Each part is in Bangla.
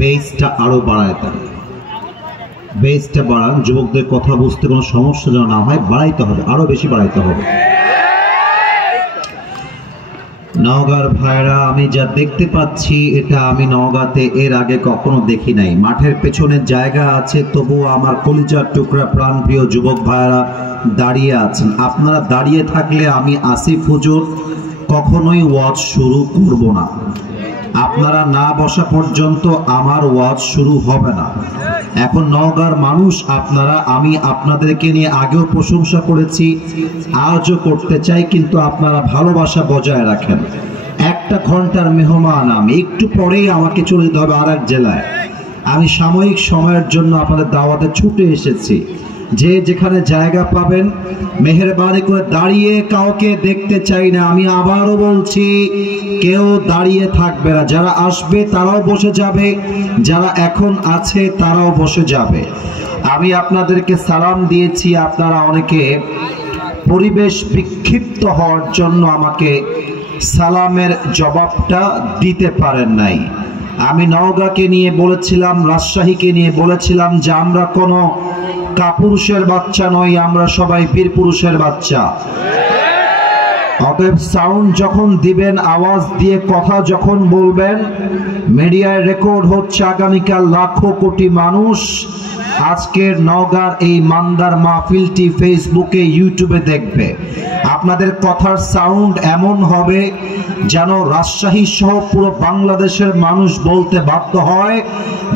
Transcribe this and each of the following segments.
বেসটা আরো বাড়ায় দেন, বেসটা বাড়ান, যুবকদের কথা বুঝতে কোনো সমস্যা যেন না হয়, বাড়াইতে হবে, আরো বেশি বাড়াইতে হবে। নওগাঁর ভাইরা, আমি যা দেখতে পাচ্ছি এটা আমি নওগাঁতে এর আগে কখনো দেখি নাই। মাঠের পেছনে জায়গা আছে, তবুও আমার কলিজার টুকরা প্রাণপ্রিয় যুবক ভাইরা দাঁড়িয়ে আছেন। আপনারা দাঁড়িয়ে থাকলে আমি আসিফ হুজুর কখনোই ওয়াজ শুরু করব না। আপনারা না বসা পর্যন্ত আমার ওয়াজ শুরু হবে না। এখন নওগাঁর মানুষ আপনারা, আমি আপনাদেরকে নিয়ে আগেও প্রশংসা করেছি, আজও করতে চাই, কিন্তু আপনারা ভালোবাসা বজায় রাখেন। 1 ঘন্টার মেহমান আমি, একটু পরেই আমাকে চলে যেতে হবে আর এক জেলায়। আমি সাময়িক সময়ের জন্য আপনাদের দাওয়াতে ছুটে এসেছি। যে যেখানে জায়গা পাবেন মেহেরবানি করে, দাঁড়িয়ে কাউকে দেখতে চাই না। আমি আবারও বলছি, কেউ দাঁড়িয়ে থাকবে না। যারা আসবে তারাও বসে যাবে, যারা এখন আছে তারাও বসে যাবে। আমি আপনাদেরকে সালাম দিয়েছি, আপনারা অনেকে পরিবেশ বিক্ষিপ্ত হওয়ার জন্য আমাকে সালামের জবাবটা দিতে পারেন নাই। আমি নওগাঁকে নিয়ে বলেছিলাম, রাজশাহীকে নিয়ে বলেছিলাম যে আমরা কোনো কাপুরুষের বাচ্চা নই, আমরা সবাই বীর পুরুষের বাচ্চা। অতএব সাউন্ড যখন দিবেন, আওয়াজ দিয়ে কথা যখন বলবেন, মিডিয়ায় রেকর্ড হচ্ছে, আগামীকাল লাখো কোটি মানুষ আজকের নওগাঁর এই মান্দার মাহফিলটি ফেসবুকে, ইউটিউবে দেখবে। আপনাদের কথার সাউন্ড এমন হবে যেন রাজশাহী সহ পুরো বাংলাদেশের মানুষ বলতে বাধ্য হয়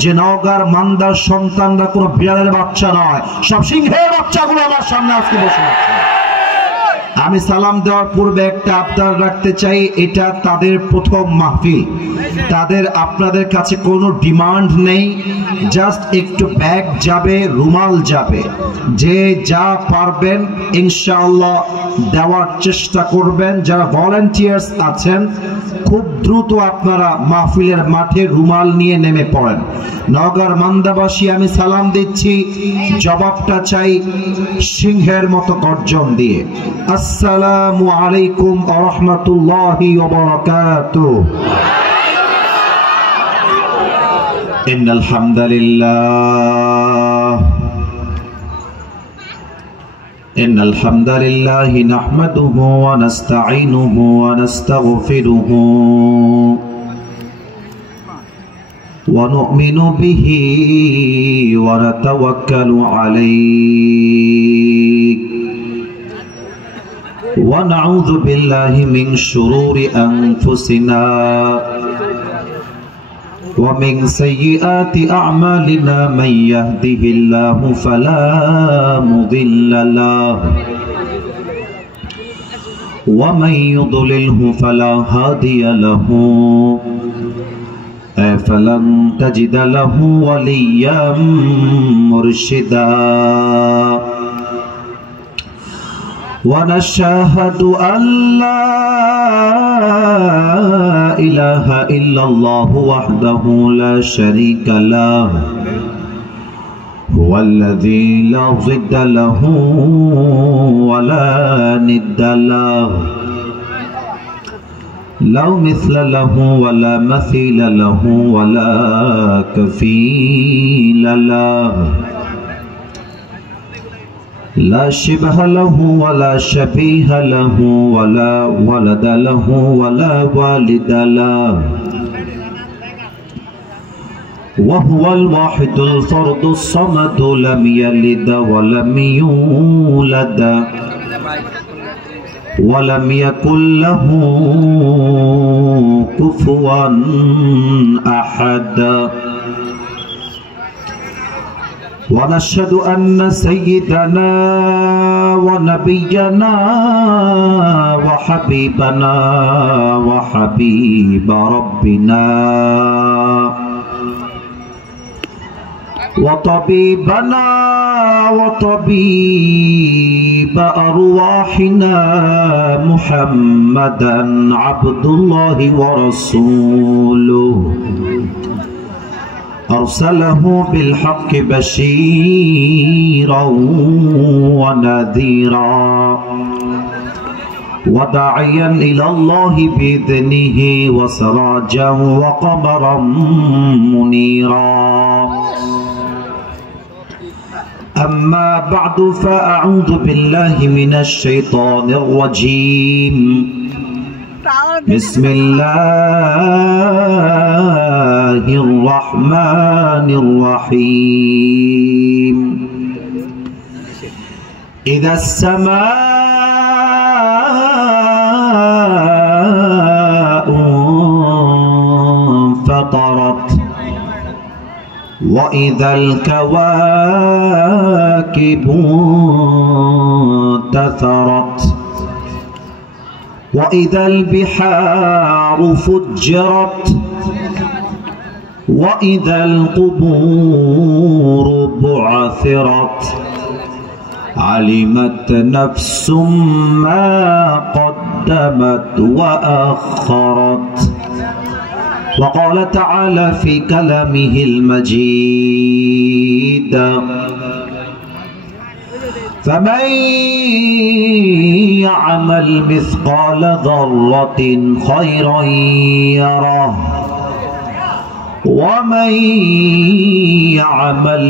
যে নওগাঁর মান্দার সন্তানরা কোনো বিড়ালের বাচ্চা নয়, সব সিংহের বাচ্চাগুলো আমার সামনে আজকে বসে আছে। আমি সালাম দেওয়ার পূর্বে একটা আবদার রাখতে চাই, এটা তাদের প্রথম মাহফিল, তাদের আপনাদের কাছে কোনো ডিমান্ড নেই, জাস্ট একটু ব্যাগ যাবে, রুমাল যাবে। যে যা পারবেন ইনশাআল্লাহ দেওয়ার চেষ্টা করবেন। যারা ভলান্টিয়ার্স আছেন, খুব দ্রুত আপনারা মাহফিলের মাঠে রুমাল নিয়ে নেমে পড়েন। নওগাঁর মান্দাবাসী, আমি সালাম দিচ্ছি, জবাবটা চাই সিংহের মতো গর্জন দিয়ে। আসসালামু আলাইকুম ওয়া রাহমাতুল্লাহি ওয়া বারাকাতুহু। ইন্নাল হামদালিল্লাহ ইন্নাল হামদালিল্লাহি নাহমাদুহু ওয়া নাস্তাঈনুহু ওয়া নাস্তাগফিরুহু ওয়া নু'মিনু বিহি ওয়া নাতাওয়াক্কালু আলাইহি ونعوذ بالله من شرور أنفسنا ومن سيئات أعمالنا من يهده الله فلا مضل له ومن يضلله فلا هادي له فلن تجد له وليا مرشدا ونشهد أن لا إله إلا الله وحده لا شريك له هو الذي لا ضد له ولا ند له لا مثل له ولا مثيل له ولا كفيل له لا شبه له ولا شبيه له ولا ولد له ولا والد له وهو الواحد الفرد الصمد لم يلد ولم يولد ولم يكن له كفوا أحد ونشهد أن سيدنا ونبينا وحبيبنا وحبيب ربنا وطبيبنا وطبيب أرواحنا محمدا عبد الله ورسوله أرسله بالحق بشيرا ونذيرا وداعيا إلى الله بإذنه وسراجا وقمرا منيرا. أما بعد فأعوذ بالله من الشيطان الرجيم. بسم الله الرحمن الرحيم. إذا السماء انفطرت وإذا الكواكب انتثرت وإذا البحار فجرت وإذا القبور بعثرت علمت نفس ما قدمت وأخرت. وقال تعالى في كلامه المجيد: فمن يعمل مثقال ذرة خيرا يره ومن يعمل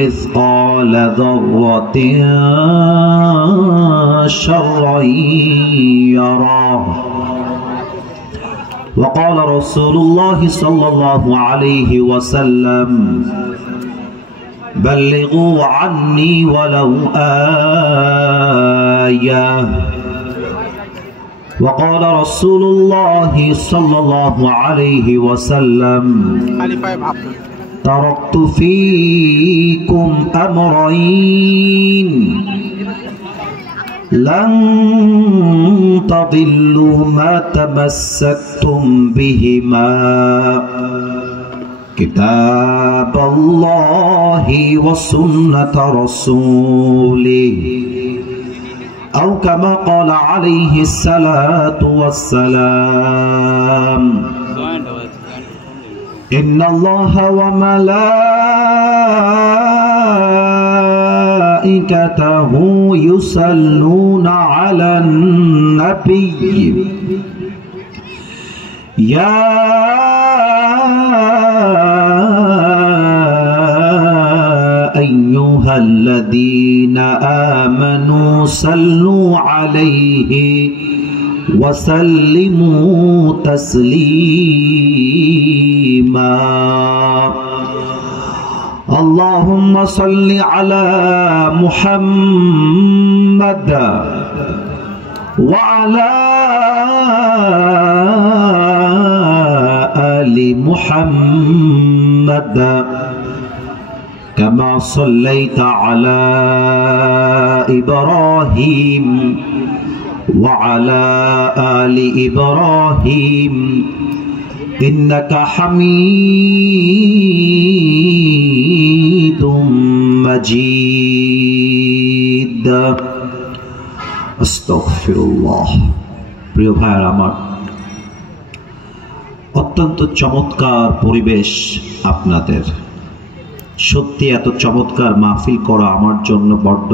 مثقال ذرة شرا يره. وقال رسول الله صلى الله عليه وسلم: بلغوا عني ولو آية. وقال رسول الله صلى الله عليه وسلم: تركت فيكم أمرين لن تضلوا ما تمسكتم بهما كتاب الله وسنة رسوله أو كما قال عليه الصلاة والسلام. إن الله وملائكته يصلون على النبي يا أيها الذين آمنوا صلوا عليه وسلموا تسليما. اللهم صل على محمد وعلى آل محمد كما صليت على إبراهيم وعلى آل إبراهيم إنك حميد مجيد. আস্তাগফিরুল্লাহ। প্রিয় ভাইরা আমার, অত্যন্ত চমৎকার পরিবেশ আপনাদের। সত্যি এত চমৎকার মাহফিল করা আমার জন্য বড্ড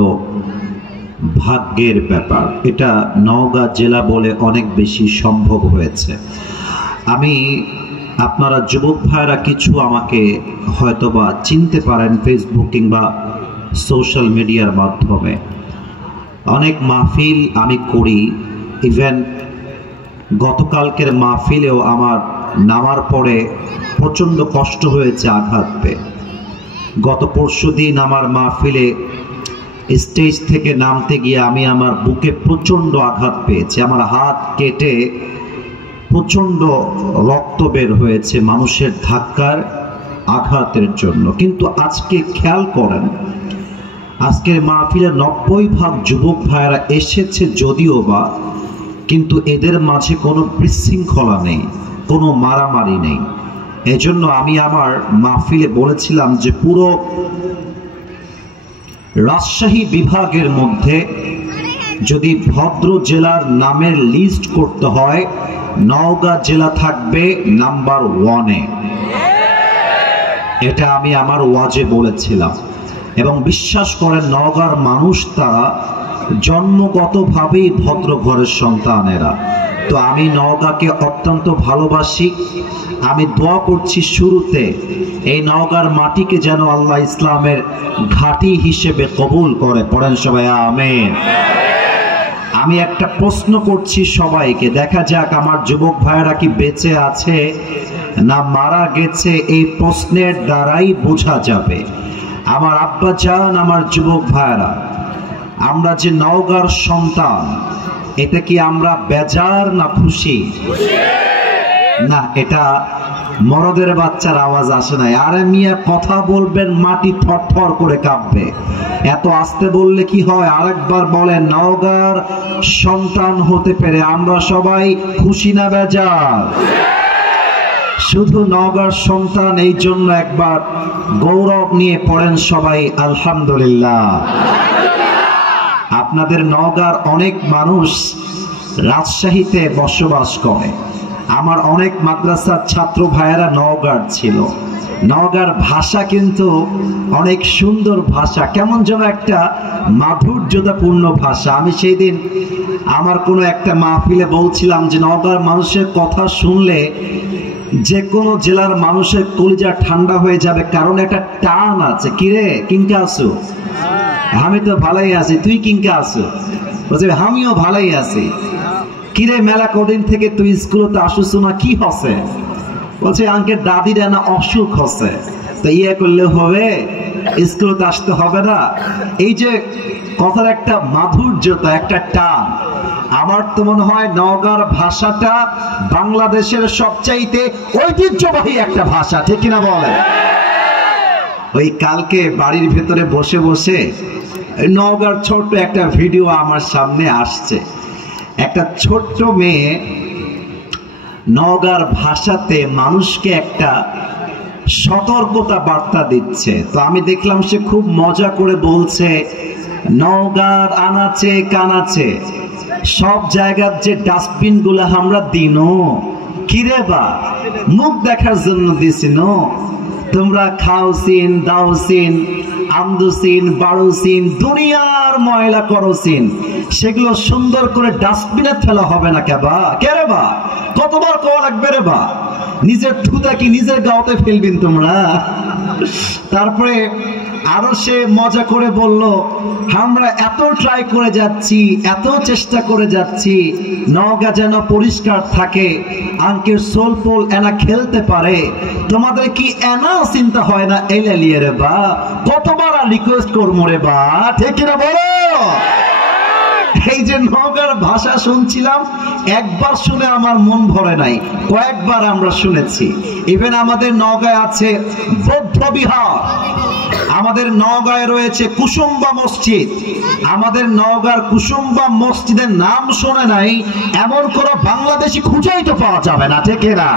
ভাগ্যের ব্যাপার। এটা নওগাঁ জেলা বলে অনেক বেশি সম্ভব হয়েছে। আমি আপনারা যুবক ভাইরা কিছু আমাকে হয়তোবা চিনতে পারেন ফেসবুক কিংবা সোশ্যাল মিডিয়ার মাধ্যমে। অনেক মাহফিল আমি করি, ইভেন গতকালকের মাহফিলেও আমার নামার পরে প্রচণ্ড কষ্ট হয়েছে, আঘাত পেয়ে। গত পরশুদিন আমার মাহফিলে স্টেজ থেকে নামতে গিয়ে আমি আমার বুকে প্রচণ্ড আঘাত পেয়েছি। আমার হাত কেটে প্রচণ্ড রক্ত বের হয়েছে মানুষের ধাক্কার আঘাতের জন্য। কিন্তু আজকে খেয়াল করেন, আজকের মাহফিলে 90% যুবক ভাইয়েরা এসেছে যদিও বা, কিন্তু এদের মাঝে কোনো বিশৃঙ্খলা নেই, কোনো মারামারি নেই। এজন্য আমি আমার মাহফিলে বলেছিলাম যে পুরো রাজশাহী বিভাগের মধ্যে যদি ভদ্র জেলার নামের লিস্ট করতে হয়, নওগাঁ জেলা থাকবে নাম্বার 1-এ। এটা আমি আমার ওয়াজে বলেছিলাম এবং বিশ্বাস করেন নওগাঁর মানুষ তারা জন্মগতভাবেই ভদ্র ঘরের সন্তানেরা। তো আমি নওগাঁকে অত্যন্ত ভালোবাসি। আমি দোয়া করছি শুরুতে এই নওগাঁর মাটিকে যেন আল্লাহ ইসলামের ঘাঁটি হিসেবে কবুল করে। পড়েন সবাই আমিন। আমি একটা প্রশ্ন করছি সবাইকে, দেখা যাক আমার যুবক ভাইয়েরা কি বেঁচে আছে না মারা গেছে, এই প্রশ্নের দ্বারাই বোঝা যাবে। আমার আব্বা জান, আমার যুবক ভাইয়েরা, আমরা যে নওগাঁর সন্তান, এটা কি আমরা বেজার না খুশি? না, এটা মরদের বাচ্চার আওয়াজ আসে নাই। আরে মিয়া, কথা বলবেন, মাটি থরথর করে কাঁপবে। এত আস্তে বললে কি হয়? আরেকবার বলেন, নওগাঁর সন্তান হতে পেরে আমরা সবাই খুশি না বেজার? শুধু নওগাঁর সন্তান, এই জন্য একবার গৌরব নিয়ে পড়েন সবাই আলহামদুলিল্লাহ। আপনাদের নওগাঁর অনেক মানুষ রাজশাহীতে বসবাস করে। আমার অনেক মাদ্রাসার ছাত্র ভাইয়েরা নওগাঁর ছিল। নওগাঁর ভাষা কিন্তু অনেক সুন্দর ভাষা, কেমন যেন একটা মাধুর্যতাপূর্ণ ভাষা। আমি সেই দিন আমার কোনো একটা মাহফিলে বলছিলাম যে নওগাঁর মানুষের কথা শুনলে যে কোনো জেলার মানুষের কলিজা ঠান্ডা হয়ে যাবে, কারণ একটা টান আছে। কিরে, কিংকা আসো? আমি তো ভালোই আছি, তুই কিংকা আসো? বলছে আমিও ভালোই আছি। কিরে, মেলা কদিন থেকে তুই স্কুলে আসুস না, কি হচ্ছে? বলছে আঙ্কেল দাদির না অসুখ হচ্ছে। তো ইয়ে করলে হবে, স্কুলে আসতে হবে না? এই যে কথার একটা মাধুর্যতা, একটা টান। আমার তো মনে হয় নওগাঁর ভাষাটা বাংলাদেশের সবচাইতে ঐতিহ্যবাহী একটা ভাষা, ঠিক কিনা বলে? ওই কালকে বাড়ির ভেতরে বসে বসে নওগাঁর ছোট্ট একটা ভিডিও আমার সামনে আসছে। একটা ছোট্ট মেয়ে নওগাঁর ভাষাতে মানুষকে একটা সতর্কতা বার্তা দিচ্ছে। তো আমি দেখলাম সে খুব মজা করে বলছে, নওগাঁর আনাচে কানাচে সব জায়গার যে ডাস্টবিন গুলো আমরা দিনো, কিরে বা মুখ দেখার জন্য দিছিন, তোমরা খাওসিন, দাওসিন, আমদুসিন, বাড়ুসিন, দুনিয়ার ময়লা করসিন, সেগুলো সুন্দর করে ডাস্টবিনে ফেলা হবে না কেবা? কেরে বা? কতবার কওয়া লাগবে রে বা? নিজের ঠুতা কি নিজের গাওতে ফেলবেন তোমরা? তারপরে আরো সে মজা করে বলল, আমরা এত ট্রাই করে যাচ্ছি, এত চেষ্টা করে যাচ্ছি নওগাঁ যেন পরিষ্কার থাকে, আঙ্কেল সোলপোল এনা খেলতে পারে, তোমাদের কি এনাও চিন্তা হয় না? এলিয়ে রে বা, কতবার রিকোয়েস্ট করবো রে বা, ঠিক না বলো? এই যে নওগাঁর ভাষা শুনছিলাম, একবার শুনে আমার মন ভরে নাই, কয়েকবার আমরা শুনেছি। ইভেন আমাদের নওগাঁয় আছে বৌদ্ধ বিহার, আমাদের নওগাঁয় রয়েছে কুসুম্বা মসজিদ। আমাদের নওগাঁর কুসুম্বা মসজিদের নাম শোনে নাই এমন কোন বাংলাদেশি খুঁজেই তো পাওয়া যাবে না, ঠিক না?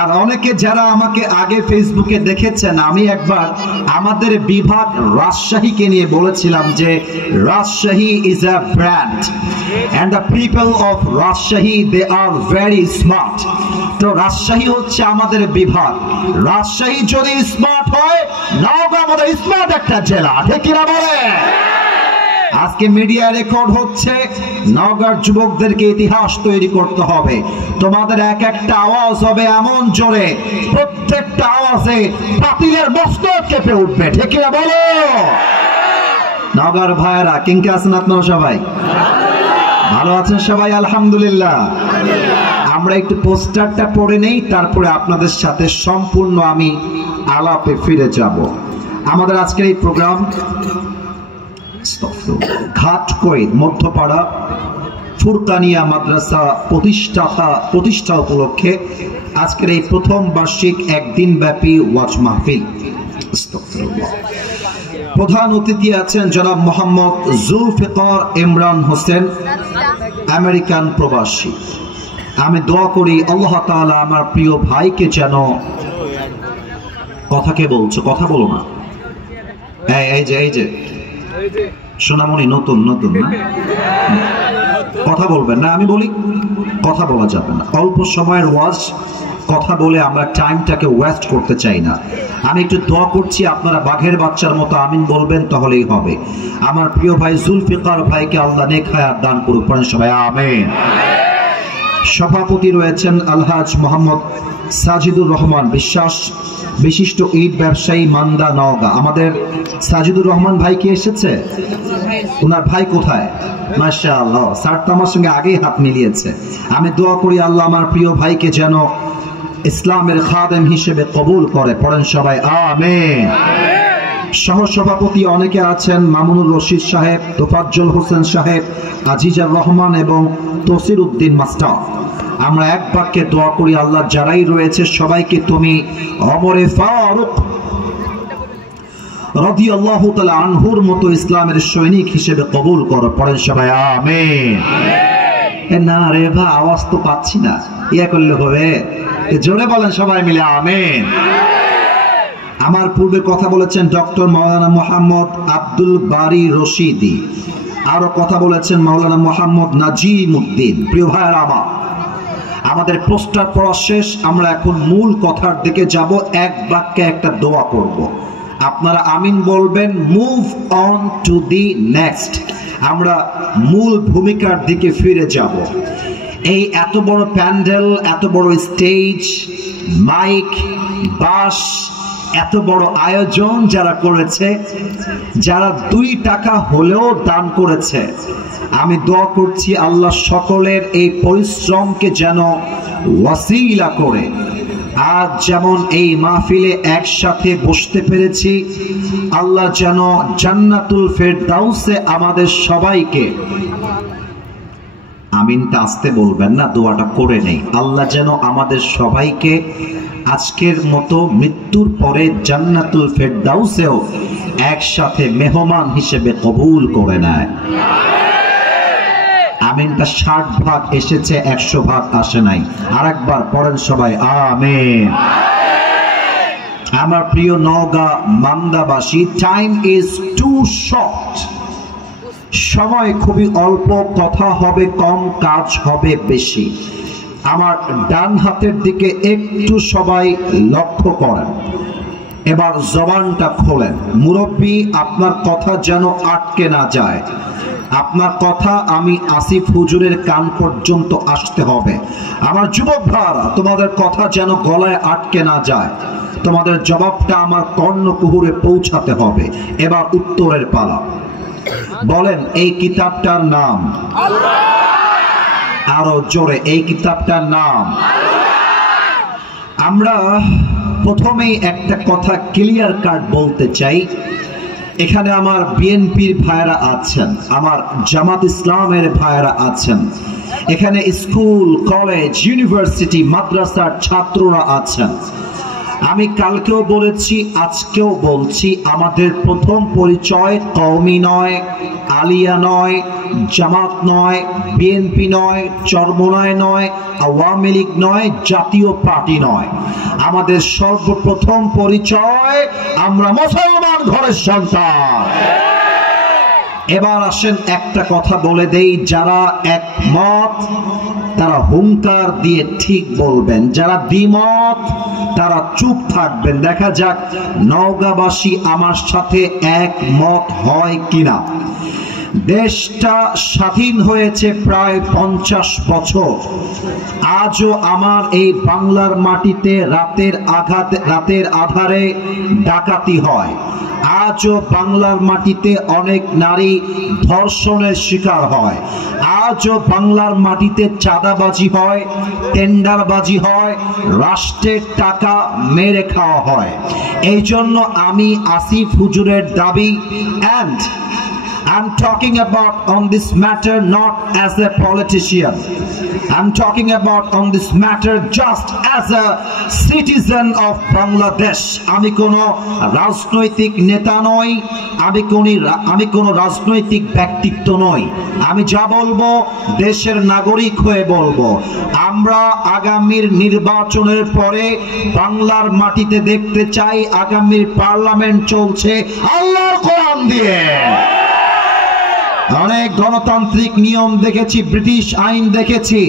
আর অনেকে যারা আমাকে আগে ফেসবুকে দেখেছেন, আমি একবার আমাদের বিভাগ রাজশাহীকে নিয়ে বলেছিলাম যে Rajshahi is a brand and the people of Rajshahi they are very smart। তো রাজশাহী হচ্ছে আমাদের বিভাগ। রাজশাহী যদি স্মার্ট হয়, নওগাঁ আমাদের স্মার্ট একটা জেলা, ঠিক কিনা বলে? আজকে মিডিয়া রেকর্ড হচ্ছে, নওগাঁর যুবকদেরকে ইতিহাস তৈরি করতে হবে। তোমাদের এক একটা আওয়াজ হবে এমন জোরে, প্রত্যেকটা আওয়াজে বাতিলের মস্তক কেঁপে উঠবে, ঠিক না বলো? নওগাঁর ভাইয়েরা কিংকে আছেন আপনারা? সবাই ভালো আছেন? সবাই আলহামদুলিল্লাহ। আমরা একটু পোস্টারটা পড়ে নেই, তারপরে আপনাদের সাথে সম্পূর্ণ আমি আলাপে ফিরে যাব। আমাদের আজকের এই প্রোগ্রাম ঘাটকৈদ মধ্যপাড়া ফুরকানিয়া মাদ্রাসা প্রতিষ্ঠা উপলক্ষে আজকের এই প্রথম বার্ষিক একদিন ব্যাপী ওয়াজ মাহফিল। প্রধান অতিথি আছেন জনাব মোহাম্মদ জুলফিকার ইমরান হোসেন, আমেরিকান প্রবাসী। আমি দোয়া করি আল্লাহ তাআলা আমার প্রিয় ভাইকে যেন, কথাকে বলছো, কথা বলো না, এই যে সোনামণি নতুন না, কথা বলবেন না, আমি বলি কথা বলা যাবে না। অল্প সময়ের ওয়াজ, কথা বলে আমরা টাইমটাকে ওয়েস্ট করতে চাই না। আমি একটু দোয়া করছি, আপনারা বাঘের বাচ্চার মতো আমিন বলবেন, তাহলেই হবে। আমার প্রিয় ভাই জুলফিকার ভাইকে আল্লাহ নেক হায়াত দান করুক, পড়েন সবাই আমিন। সভাপতি রয়েছেন আলহাজ মোহাম্মদ সাজিদুর রহমান বিশ্বাস, বিশিষ্ট ইট ব্যবসায়ী, মান্দা, নওগাঁ। আমাদের সাজিদুর রহমান ভাই কি এসেছে? ওনার ভাই কোথায়? মাশাআল্লাহ, স্যার তো আমার সঙ্গে আগেই হাত মিলিয়েছে। আমি দোয়া করি আল্লাহ আমার প্রিয় ভাইকে যেন ইসলামের খাদেম হিসেবে কবুল করে, পড়েন সবাই আমিন। সহসভাপতি অনেকে আছেন, মামুনুর রশিদ সাহেব, তোফাজ্জল হোসেন সাহেব, আজিজার রহমান এবং তসির উদ্দিন মাস্টার। আমরা এক বাক্যে দোয়া করি আল্লাহ যারাই রয়েছে সবাইকে তুমি ওমরে ফারুক রাদিয়াল্লাহু তাআলা আনহুর মতো ইসলামের সৈনিক হিসেবে কবুল করো, পড়েন সবাই আমিন। না রে ভাই, আওয়াজ তো পাচ্ছি না, ইয়া করলে হবে, জোরে বলেন সবাই মিলে আমিন। আমার পূর্বে কথা বলেছেন ডক্টর মাওলানা মোহাম্মদ আব্দুল বারী রশিদি, আরো কথা বলেছেন মাওলানা মোহাম্মদ নাজিম উদ্দিন। প্রিয় ভাইয়েরা আমার, আমাদের পোস্টার পড়া শেষ, আমরা এখন মূল কথার দিকে যাব। এক বাক্যে একটা দোয়া করব, আপনারা আমিন বলবেন। Move on to the next, আমরা মূল ভূমিকার দিকে ফিরে যাব। এই এত বড় প্যান্ডেল, এত বড় স্টেজ, মাইক, বাস, এত বড় আয়োজন যারা করেছে, যারা 2 টাকা হলেও দান করেছে, আমি দোয়া করছি আল্লাহ সকলের এই পরিশ্রমকে যেন ওয়াসিলা করে আজ যেমন এই মাহফিলে একসাথে বসতে পেরেছি, আল্লাহ যেন জান্নাতুল ফেরদাউসে আমাদের সবাইকে, আমিনটা আসতে বলবেন না, দোয়াটা করে নেই, আল্লাহ যেন আমাদের সবাইকে আজকের মতো মৃত্যুর পরে জান্নাতুল ফেরদাউসেও একসাথে মেহমান হিসেবে কবুল করে নেয়। আমিনটা 60 ভাগ এসেছে, 100 ভাগ আসে নাই। আরেকবার পড়েন সবাই আমিন। আমার প্রিয় নওগাঁ মান্দাবাসী, টাইম ইজ টু শর্ট, সময় খুবই অল্প, কথা হবে কম, কাজ হবে বেশি। আমার ডান হাতের দিকে একটু সবাই লক্ষ্য করেন, এবার জবানটা খোলেন। মুরব্বী, আপনার কথা যেন আটকে না যায়, আপনার কথা আমি আসিফ হুজুরের কান পর্যন্ত আসতে হবে। আমার যুবক ভাইরা, তোমাদের কথা যেন গলায় আটকে না যায়, তোমাদের জবাবটা আমার কর্ণকুহুরে পৌঁছাতে হবে। এবার উত্তরের পালা, বলেন এই কিতাবটার নাম? আরো জোরে, এই কিতাবটার নাম? আমরা প্রথমেই একটা কথা ক্লিয়ার কাট বলতে চাই, এখানে আমার বিএনপির ভাইরা আছেন, আমার জামাত ইসলামের ভাইরা আছেন, এখানে স্কুল, কলেজ, ইউনিভার্সিটি, মাদ্রাসার ছাত্ররা আছেন। আমি কালকেও বলেছি, আজকেও বলছি, আমাদের প্রথম পরিচয় কওমি নয়, আলিয়া নয়, জামাত নয়, বিএনপি নয়, চরমোনাই নয়, আওয়ামী লীগ নয়, জাতীয় পার্টি নয়। আমাদের সর্বপ্রথম পরিচয় আমরা মুসলমান ঘরের সন্তান। এবার আসেন একটা কথা বলে দেই, যারা একমত তারা হুঙ্কার দিয়ে ঠিক বলবেন, যারা দ্বিমত তারা চুপ থাকবেন। দেখা যাক নওগাঁবাসী আমার সাথে একমত হয় কিনা। দেশটা স্বাধীন হয়েছে প্রায় 50 বছর, আজও আমার এই বাংলার মাটিতে রাতের আধারে ডাকাতি হয়, আজও বাংলার মাটিতে অনেক নারী ধর্ষণের শিকার হয়, আজও বাংলার মাটিতে চাঁদাবাজি হয়, টেন্ডারবাজি হয়, রাষ্ট্রের টাকা মেরে খাওয়া হয়। এই জন্য আমি আসিফ হুজুরের দাবি, and I'm talking about on this matter not as a politician, I'm talking about on this matter just as a citizen of Bangladesh. আমি কোনো রাজনৈতিক নেতা নই, আমি কোনো রাজনৈতিক ব্যক্তিত্ব নই, আমি যা বলবো দেশের নাগরিক হয়ে বলবো। আমরা আগামীর নির্বাচনের পরে বাংলার মাটিতে দেখতে চাই আগামীর পার্লামেন্ট চলছে আল্লাহর কোরআন দিয়ে। অনেক গণতান্ত্রিক নিয়ম দেখেছি, ব্রিটিশ আইন দেখেছি,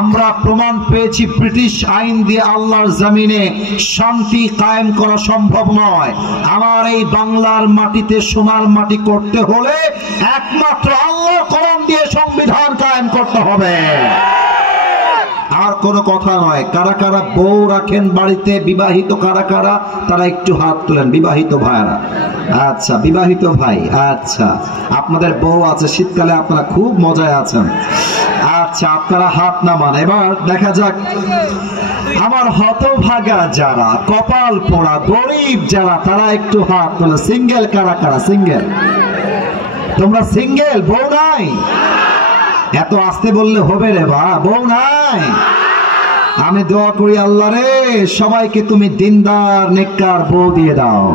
আমরা প্রমাণ পেয়েছি ব্রিটিশ আইন দিয়ে আল্লাহর জমিনে শান্তি কায়েম করা সম্ভব নয়। আমার এই বাংলার মাটিতে সোনার মাটি করতে হলে একমাত্র আল্লাহর কোরআন দিয়ে সংবিধান কায়েম করতে হবে, আর কোনো কথা নয়। কারা কারা বউ রাখেন বাড়িতে, বিবাহিত কারা কারা, তারা একটু হাত তুলেন। বিবাহিত ভাইরা, আচ্ছা বিবাহিত ভাই, আচ্ছা আপনাদের বউ আছে, শীতকালে আপনারা খুব মজায় আছেন, আচ্ছা আপনারা হাত নামান। এবার দেখা যাক আমার হতভাগা যারা, কপাল পোড়া গরিব যারা, তারা একটু হাত তোলে। সিঙ্গেল কারা কারা? সিঙ্গেল, তোমরা সিঙ্গেল? বউ নাই? এত আসতে বললে হবে রে বা, বউ নাই? আমি দোয়া করি আল্লাহ রে, সবাইকে তুমি দিনদার নেককার বউ দিয়ে দাও।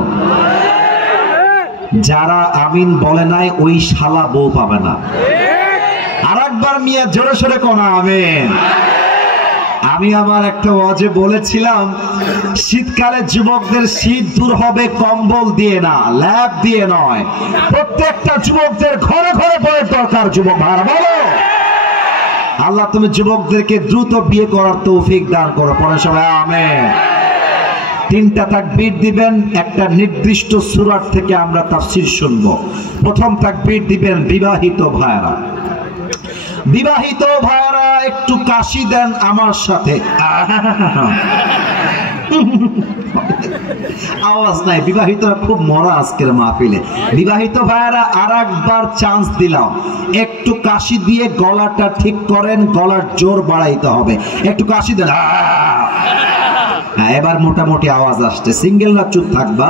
যারা আমিন বলে নাই ওই শালা বউ পাবে না। আর একবার মিয়া জোরে সোরে কোনা আমিন। আমি আমার একটা ওয়াজে বলেছিলাম, শীতকালে যুবকদের শীত দূর হবে কম্বল দিয়ে না, ল্যাপ দিয়ে নয়। প্রত্যেকটা যুবকদের ঘরে ঘরে বইয়ের দরকার। যুবক ভাইরা বলো, আল্লাহ তুমি যুবকদেরকে দ্রুত বিয়ে করার তৌফিক দান করো। পরে সবাই আমিন। 3টা তাকবীর দিবেন, একটা নির্দিষ্ট সূরা থেকে আমরা তাফসীর শুনব। প্রথম তাকবীর দিবেন বিবাহিত ভাইরা। বিবাহিত ভাইরা একটু কাশি দেন আমার সাথে। আওয়াজ নাই, বিবাহিতরা খুব মরা আজকের মাহফিলে। বিবাহিত ভাইরা আর একবার চান্স দিলাম, একটু কাশি দিয়ে গলাটা ঠিক করেন, গলার জোর বাড়াইতে হবে। একটু কাশি দেন। এবার মোটামুটি আওয়াজ আসছে। সিঙ্গেল না চুপ থাকবা?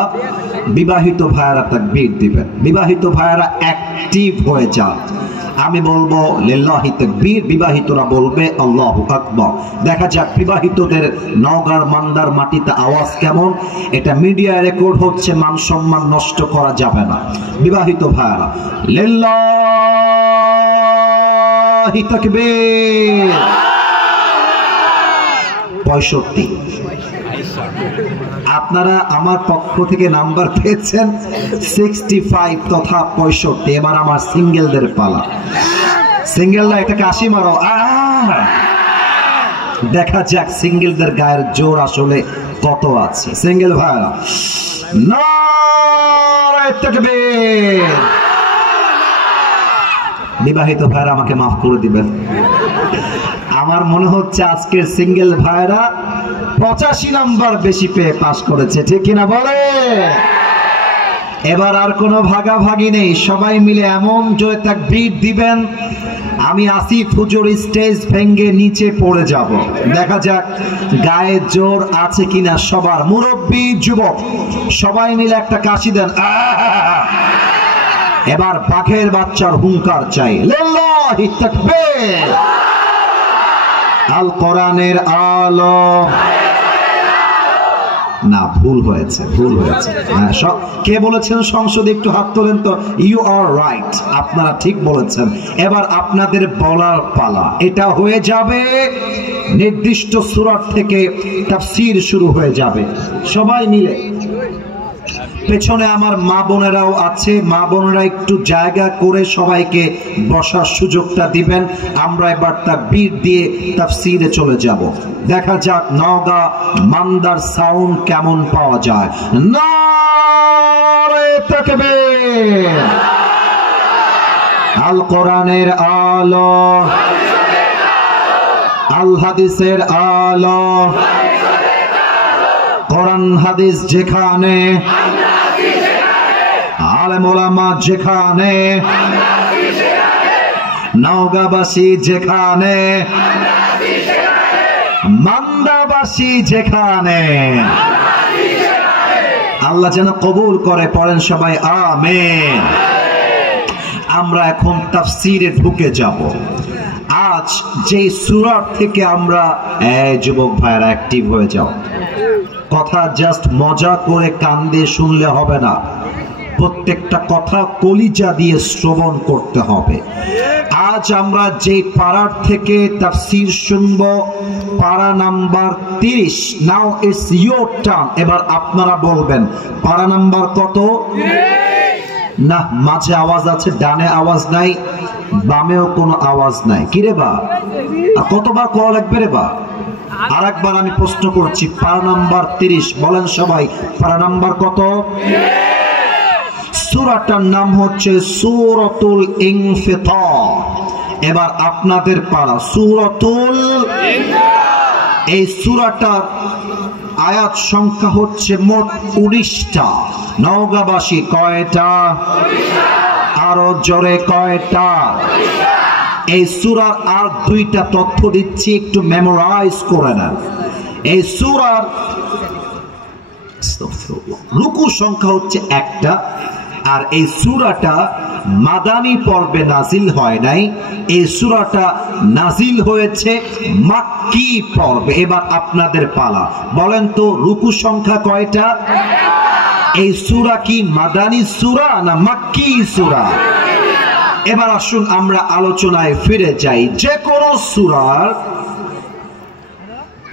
বিবাহিত ভাইরা তাকবীর দিবেন। বিবাহিত ভাইরা অ্যাক্টিভ হয়ে যান। আমি বলবো লিল্লাহি তাকবীর, বিবাহিতরা বলবে আল্লাহু আকবার। দেখা যাক বিবাহিতদের নওগাঁর মান্দার মাটিতে আওয়াজ কেমন। এটা মিডিয়া রেকর্ড হচ্ছে, মান সম্মান নষ্ট করা যাবে না। বিবাহিত ভাইরা লিল্লাহি তাকবীর। 65। আপনারা আমার পক্ষ থেকে নাম্বার পেয়েছেন 65 তথা 65। এবার আমার সিঙ্গেলদের পালা। সিঙ্গেলরা একটা কাশি মারো। দেখা যাক সিঙ্গেলদের গায়ের জোর আসলে কত আছে। সিঙ্গেল ভাইরা নারায়ে তাকবীর। বিবাহিত ভাইরা আমাকে মাফ করে দিবেন। আমার মনে হচ্ছে আজকের সিঙ্গেল ভাইরা 85 নাম্বার বেশি পেয়ে পাস করেছে, ঠিক কিনা বলে? এবার আর কোনো ভাগাভাগি নেই, সবাই মিলে এমন জোরে তাকবীর দিবেন আমি আসিফ হুজুর স্টেজ ভেঙে নিচে পড়ে যাব। দেখা যাক গায়ে জোর আছে কিনা সবার। মুরব্বী যুবক সবাই মিলে একটা কাশি দেন। এবার বাঘের বাচ্চার হুঙ্কার চাই। লিল্লাহি তাকবীর। আল কোরআনের আলো। না, ভুল হয়েছে, ভুল হয়েছে। কে বলেছেন সংসদে একটু হাত তোলেন তো। ইউ আর রাইট, আপনারা ঠিক বলেছেন। এবার আপনাদের বলার পালা। এটা হয়ে যাবে নির্দিষ্ট সূরা থেকে তাফসীর শুরু হয়ে যাবে। সবাই মিলে, পেছনে আমার মা বোনেরাও আছে, মা বোনেরা একটু জায়গা করে সবাইকে বসার সুযোগটা দিবেন। আমরা এবার তাকবীর দিয়ে তাফসীরে চলে যাব। দেখা যাক নওগাঁ মান্দার সাউন্ড কেমন পাওয়া যায়। নারায়ে তাকবীর। আল কোরআনের আলো, আল হাদিসের আলো। কোরআন হাদিস যেখানে, আলেম ওলামা যেখানে, নওগাঁবাসী যেখানে, মান্দাবাসী যেখানে, আল্লাহ যেন কবুল করে। পড়েন সবাই আমিন। আমরা এখন তাফসীরে ঢুকে যাব। আজ যে সূরা থেকে আমরা, যুবক ভাইরা অ্যাক্টিভ হয়ে যাও। কথা জাস্ট মজা করে কান দিয়ে শুনলে হবে না, প্রত্যেকটা কথা কলিজা দিয়ে শ্রবণ করতে হবে। আজ আমরা যে পারার থেকে তাফসীর শুনব, পারা number 30। Now it's your turn. এবার আপনারা বলবেন পারা নাম্বার কত? না, মাঝে আওয়াজ আছে, ডানে আওয়াজ নাই, বামেও কোনো আওয়াজ নাই। কি রে বা, কতবার করা লাগবে রে বা? আর একবার আমি প্রশ্ন করছি, পারা নাম্বার 30, বলেন সবাই, পারা নাম্বার কত? সূরাটার নাম হচ্ছে সূরাতুল ইনফিতার। এবার আপনাদের পারা সূরাতুল ইনফিতার। এই সূরাটার আয়াত সংখ্যা হচ্ছে মোট 19টা। নওগাঁবাসী কয়টা? আরো জোরে কয়টা? এই সূরার আর 2টা তথ্য দিচ্ছি, একটু মেমোরাইজ করে নেন। এই সূরার রুকু সংখ্যা হচ্ছে 1টা, আর এই সূরাটা মাদানী পর্বে নাজিল হয় নাই, এই সূরাটা নাজিল হয়েছে মাক্কি পর্বে। এবার আপনাদের পালা, বলেন তো রুকু সংখ্যা কয়টা? এই সূরা কি মাদানী সূরা না মাক্কি সূরা? এবার আসুন আমরা আলোচনায় ফিরে যাই। যে কোনো সূরার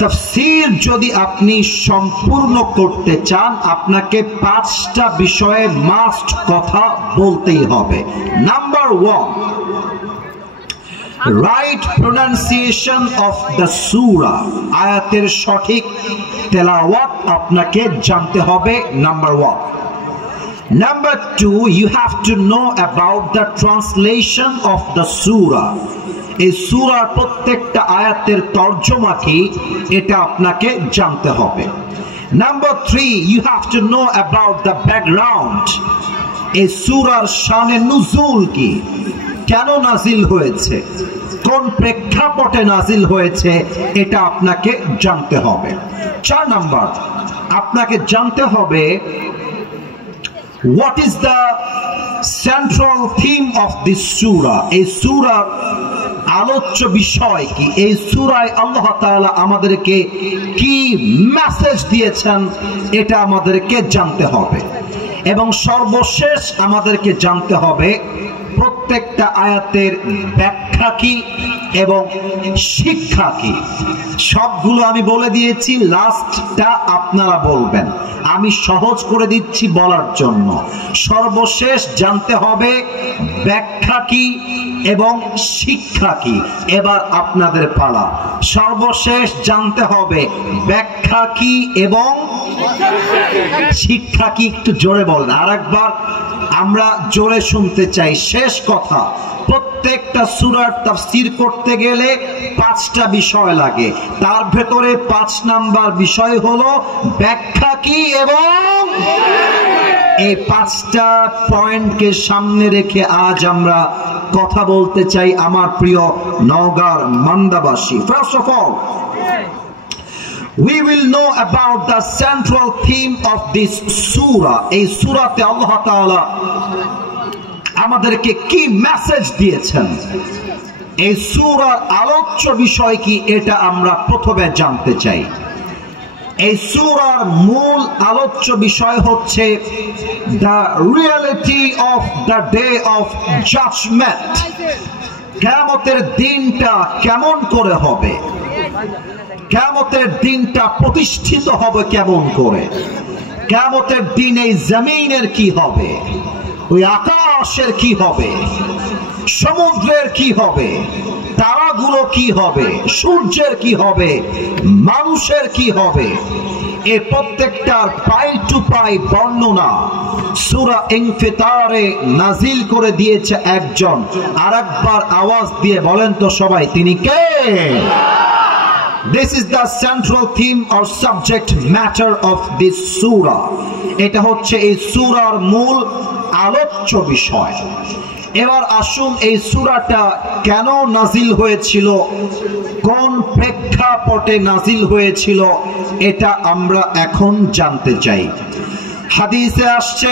তাফসীর যদি আপনি সম্পূর্ণ করতে চান, আপনাকে 5টা বিষয়ে মাস্ট কথা বলতেই হবে। Number 1, right pronunciation of the সূরা। আয়াতের সঠিক তেলাওয়াত আপনাকে জানতে হবে, number 1। Number 2, you have to know about the translation of the surah. এই সূরার প্রত্যেকটা আয়াতের তরজমা কি, এটা আপনাকে জানতে হবে। Number 3, you have to know about the background. এই সূরার শানে নুজুল কি, কেন নাজিল হয়েছে, কোন প্রেক্ষাপটে নাজিল হয়েছে, এটা আপনাকে জানতে হবে। 4 নাম্বার, আপনাকে জানতে হবে what is the central theme of this surah. এই সূরার আলোচ্য বিষয় কি, এই সূরায় আল্লাহ তাআলা আমাদেরকে কি মেসেজ দিয়েছেন, এটা আমাদেরকে জানতে হবে। এবং সর্বশেষ আমাদেরকে জানতে হবে প্রত্যেকটা আয়াতের ব্যাখ্যা কি এবং শিক্ষা কি। সবগুলো আমি বলে দিয়েছি, লাস্টটা আপনারা বলবেন, আমি সহজ করে দিচ্ছি বলার জন্য। সর্বশেষ জানতে হবে ব্যাখ্যা কি এবং শিক্ষা কি। এবার আপনাদের পালা, সর্বশেষ জানতে হবে ব্যাখ্যা কি এবং শিক্ষা কি। একটু জোরে বলেন, আর একবার আমরা জোরে শুনতে চাই। শেষ কথা, প্রত্যেকটা সূরার তাফসীর করতে গেলে 5টা বিষয় লাগে, তার ভেতরে 5 নাম্বার বিষয় হলো ব্যাখ্যা কি এবং এই 5টা পয়েন্টকে সামনে রেখে আজ আমরা কথা বলতে চাই আমার প্রিয় নওগাঁর মান্দাবাসী। First of all, we will know about the central theme of this surah. এই সূরাতে আল্লাহ তাআলা আমাদেরকে কি মেসেজ দিয়েছেন, এই সূরার আলোচ্য বিষয় কি, এটা আমরা প্রথমে জানতে চাই। এই সূরার মূল আলোচ্য বিষয় হচ্ছে the reality of the day of judgment. কিয়ামতের দিনটা কেমন করে হবে, কিয়ামতের দিনটা প্রতিষ্ঠিত হবে কেমন করে, কিয়ামতের দিন এই জমিনের কি হবে, ওই আকাশের কি হবে, সমুদ্রের কি হবে, তারাগুলো কি হবে, সূর্যের কি হবে, মানুষের কি হবে, এই প্রত্যেকটার পাই টু পাই বর্ণনা সূরা ইনফিতারে নাজিল করে দিয়েছে একজন। আরেকবার আওয়াজ দিয়ে বলেন তো সবাই, তিনি কে? This is the central theme or subject matter of this surah. এটা হচ্ছে এই সূরার মূল আলোচ্য বিষয়। এবার আসুন এই সূরাটা কেন নাজিল হয়েছিল, কোন প্রেক্ষাপটে নাজিল হয়েছিল, এটা আমরা এখন জানতে চাই। হাদিসে আসছে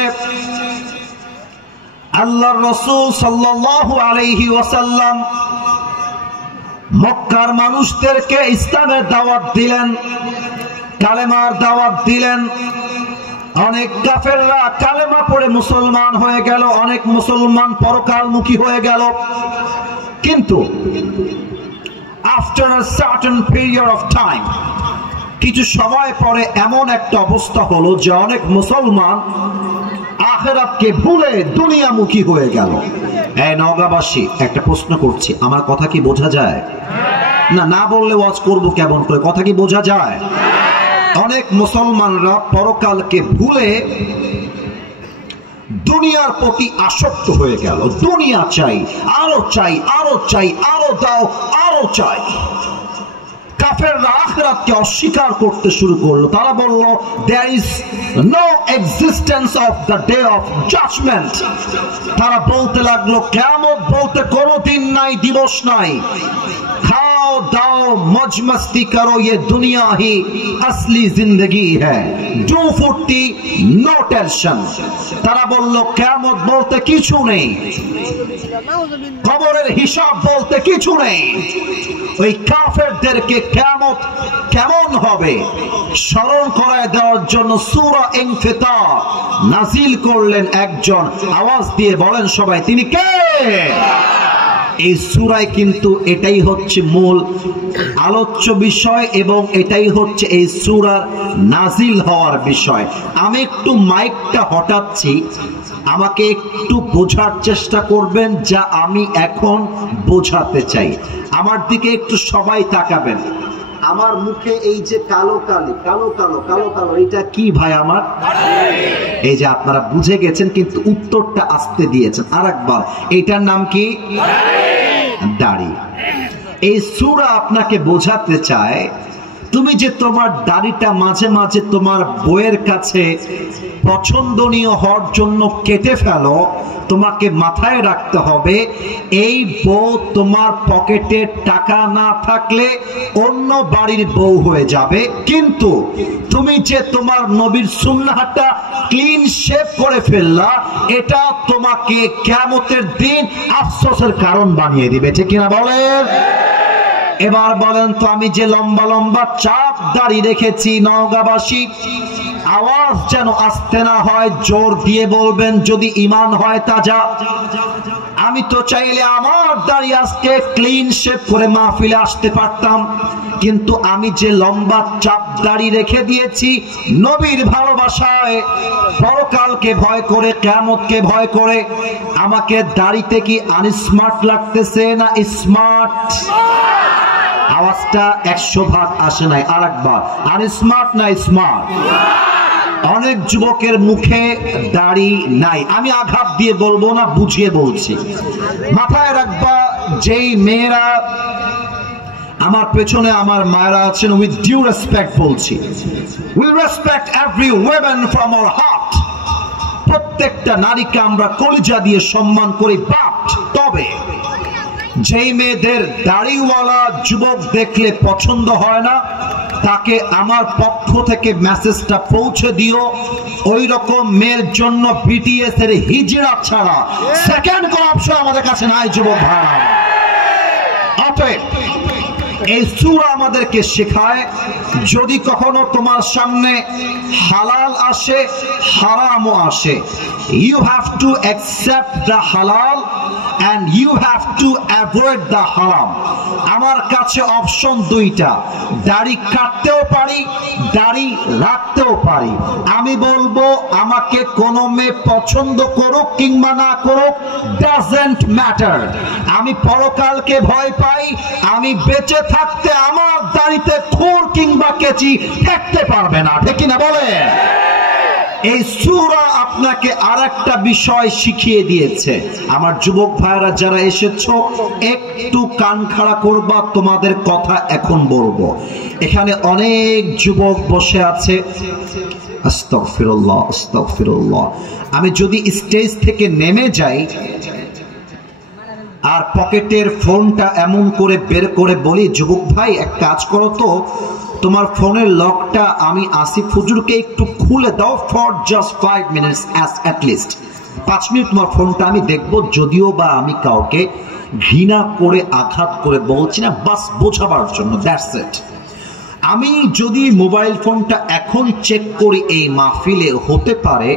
আল্লাহর রাসূল সাল্লাল্লাহু আলাইহি ওয়াসাল্লাম মক্কার মানুষদেরকে ইসলামের দাওয়াত দিলেন, কালেমার দাওয়াত দিলেন। অনেক কাফেররা কালেমা পড়ে মুসলমান হয়ে গেল, অনেক মুসলমান পরকালমুখী হয়ে গেল। কিন্তু after a certain period of time, কিছু সময় পরে এমন একটা অবস্থা হলো যে অনেক মুসলমান আখিরাতকে ভুলে দুনিয়ামুখী হয়ে গেল। এই নওগাঁবাসী, একটা প্রশ্ন করছি, আমার কথা কি বোঝা যায়? না, না বললে ওয়াজ করবো কেমন করে? কথা কি বোঝা যায়? অনেক মুসলমানরা পরকালকে ভুলে দুনিয়ার প্রতি আসক্ত হয়ে গেল। দুনিয়া চাই, আরো চাই, আরো চাই, আরো দাও, আরো চাই। কাফেররা আখিরাতকে অস্বীকার করতে শুরু করলো। তারা বলল, there is no existence of the day of judgment। তারা বলতে লাগলো, কিয়ামত বলতে কোনো দিন নাই, দিবস নাই। খাও দাও মौज मस्ती करो, ये दुनिया ही असली जिंदगी है। ডু ফুর্তি, নো টেনশন। তারা বলল, কিয়ামত বলতে কিছু নেই, কবরের হিসাব বলতে কিছু নেই। ওই কাফেরদেরকে কিয়ামত কেমন হবে স্মরণ করায় দেওয়ার জন্য সূরা ইনফিতার নাজিল করলেন একজন। আওয়াজ দিয়ে বলেন সবাই, তিনি কে? এই সূরায় কিন্তু এটাই হচ্ছে মূল আলোচ্য বিষয় এবং এটাই হচ্ছে এই সূরার নাজিল হওয়ার বিষয়। আমি একটু মাইকটা হটাচ্ছি, আমাকে একটু বোঝার চেষ্টা করবেন যা আমি এখন বোঝাতে চাই। আমার দিকে একটু সবাই তাকাবেন। আমার মুখে এই যে কালো কালি, কালো কালো কালো কালো, এটা কি ভাই আমার? এই যে আপনারা বুঝে গেছেন কিন্তু উত্তরটা আসতে দিয়েছেন। আরেকবার, এটার নাম কি? দাড়ি। এই সূরা আপনাকে বোঝাতে চায়, তুমি যে তোমার দাড়িটা মাঝে মাঝে তোমার বউয়ের কাছে পছন্দনীয় হওয়ার জন্য কেটে ফেলো, তোমাকে মাথায় রাখতে হবে এই বউ তোমার পকেটে টাকা না থাকলে অন্য বাড়ির বউ হয়ে যাবে। কিন্তু তুমি যে তোমার নবীর সুন্নাহটা ক্লিন শেভ করে ফেললা, এটা তোমাকে কিয়ামতের দিন আফসোসের কারণ বানিয়ে দিবে। ঠিক কিনা বলেন? এবার বলেন তো, আমি যে লম্বা লম্বা চাপ দাড়ি রেখেছি, নওগাঁবাসী আওয়াজ যেন আসতে না হয়, জোর দিয়ে বলবেন যদি ঈমান হয় তাজা। আমি তো চাইলে আমার দাড়ি আজকে ক্লিন শেভ করে মাহফিলে আসতে পারতাম, কিন্তু আমি যে লম্বা চাপ দাড়ি রেখে দিয়েছি নবীর ভালোবাসায়, পরকালকে ভয় করে, কিয়ামতকে ভয় করে, আমাকে দাড়িতে কি আনস্মার্ট লাগতেছে না স্মার্ট? আওয়াজটা 100 আসে নাই। আরেকবার, আনস্মার্ট না স্মার্ট? অনেক যুবকের মুখে দাড়ি নাই। আমি আঘাত দিয়ে বলবো না, বুঝিয়ে বলছি। মাথায় রাখবা, যেই মেয়েরা আমার পেছনে আমার মায়েরা আছেন, উইথ ডিউ রেসপেক্ট বলছি, we respect every women from our heart. প্রত্যেকটা নারীকে আমরা কলিজা দিয়ে সম্মান করি। বাট তবে যেই মেয়েদের দাড়িওয়ালা যুবক দেখলে পছন্দ হয় না, তাকে আমার পক্ষ থেকে মেসেজটা পৌঁছে দিও, ওই রকম মেয়ের জন্য বিটিএস এর হিজড়া ছাড়া সেকেন্ড কোন অপশন আমাদের কাছে নাই যুবক ভাইরা। অতএব এই সূরা আমাদেরকে শেখায়, যদি কখনো তোমার সামনে হালাল আসে, হারামও আসে, you have to accept the halal and you have to avoid the haram। আমার কাছে অপশন দুইটা, দাড়ি কাটতেও পারি, দাড়ি রাখতেও পারি। আমি বলবো আমাকে কোনো মেয়ে পছন্দ করুক কিংবা না করুক, ডাজন্ট ম্যাটার। আমি পরকালকে ভয় পাই, আমি বেঁচে থাকতে আমার দাড়িতে খুর কিংবা কেচি ঠেকতে পারবে না। ঠিক কিনা বলেন? এই সূরা আপনাকে আরেকটা বিষয় শিখিয়ে দিয়েছে। আমার যুবক ভাইরা যারা এসেছো, একটু কান খাড়া করবা, তোমাদের কথা এখন বলবো। এখানে অনেক যুবক বসে আছে, আস্তাগফিরুল্লাহ আস্তাগফিরুল্লাহ। আমি যদি স্টেজ থেকে নেমে যাই আর পকেটের ফোনটা এমন করে বের করে বলি, যুবক ভাই এক কাজ করো তো, তোমার ফোনের লকটা আমি আসিফ হুজুরকে একটু খুলে দাও for just 5 minutes, at least 5 minute তোমার ফোনটা আমি দেখবো। যদিও বা আমি কাউকে ঘৃণা করে আঘাত করে বলছি না, বাস বোঝাবার জন্য, দ্যাটস ইট। আমি যদি মোবাইল ফোনটা এখন চেক করি এই মাহফিলে, হতে পারে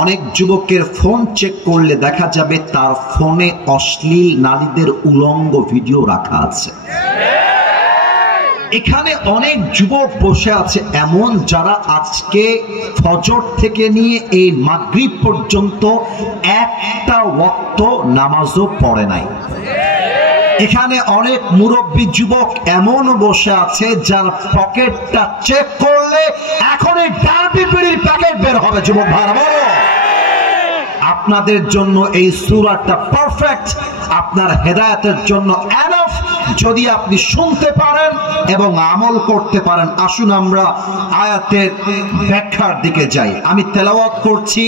অনেক যুবকের ফোন চেক করলে দেখা যাবে তার ফোনে অশ্লীল নারীদের উলঙ্গ ভিডিও রাখা আছে। এখানে অনেক যুবক বসে আছে এমন, যারা আজকে ফজর থেকে নিয়ে এই মাগরিব পর্যন্ত একটা ওয়াক্ত নামাজও পড়ে নাই। এখানে অনেক মুরব্বী যুবক এমন বসে আছে যার পকেটটা চেক করলে এখনই ডার্বি বিড়ির প্যাকেট বের হবে। যুবক ভাইরা বলো, আপনাদের জন্য এই সূরাটা পারফেক্ট, আপনার হেদায়েতের জন্য এনাফ, যদি আপনি শুনতে পারেন এবং আমল করতে পারেন। আসুন আমরা আয়াতের ব্যাখ্যার দিকে যাই। আমি তেলাওয়াত করছি,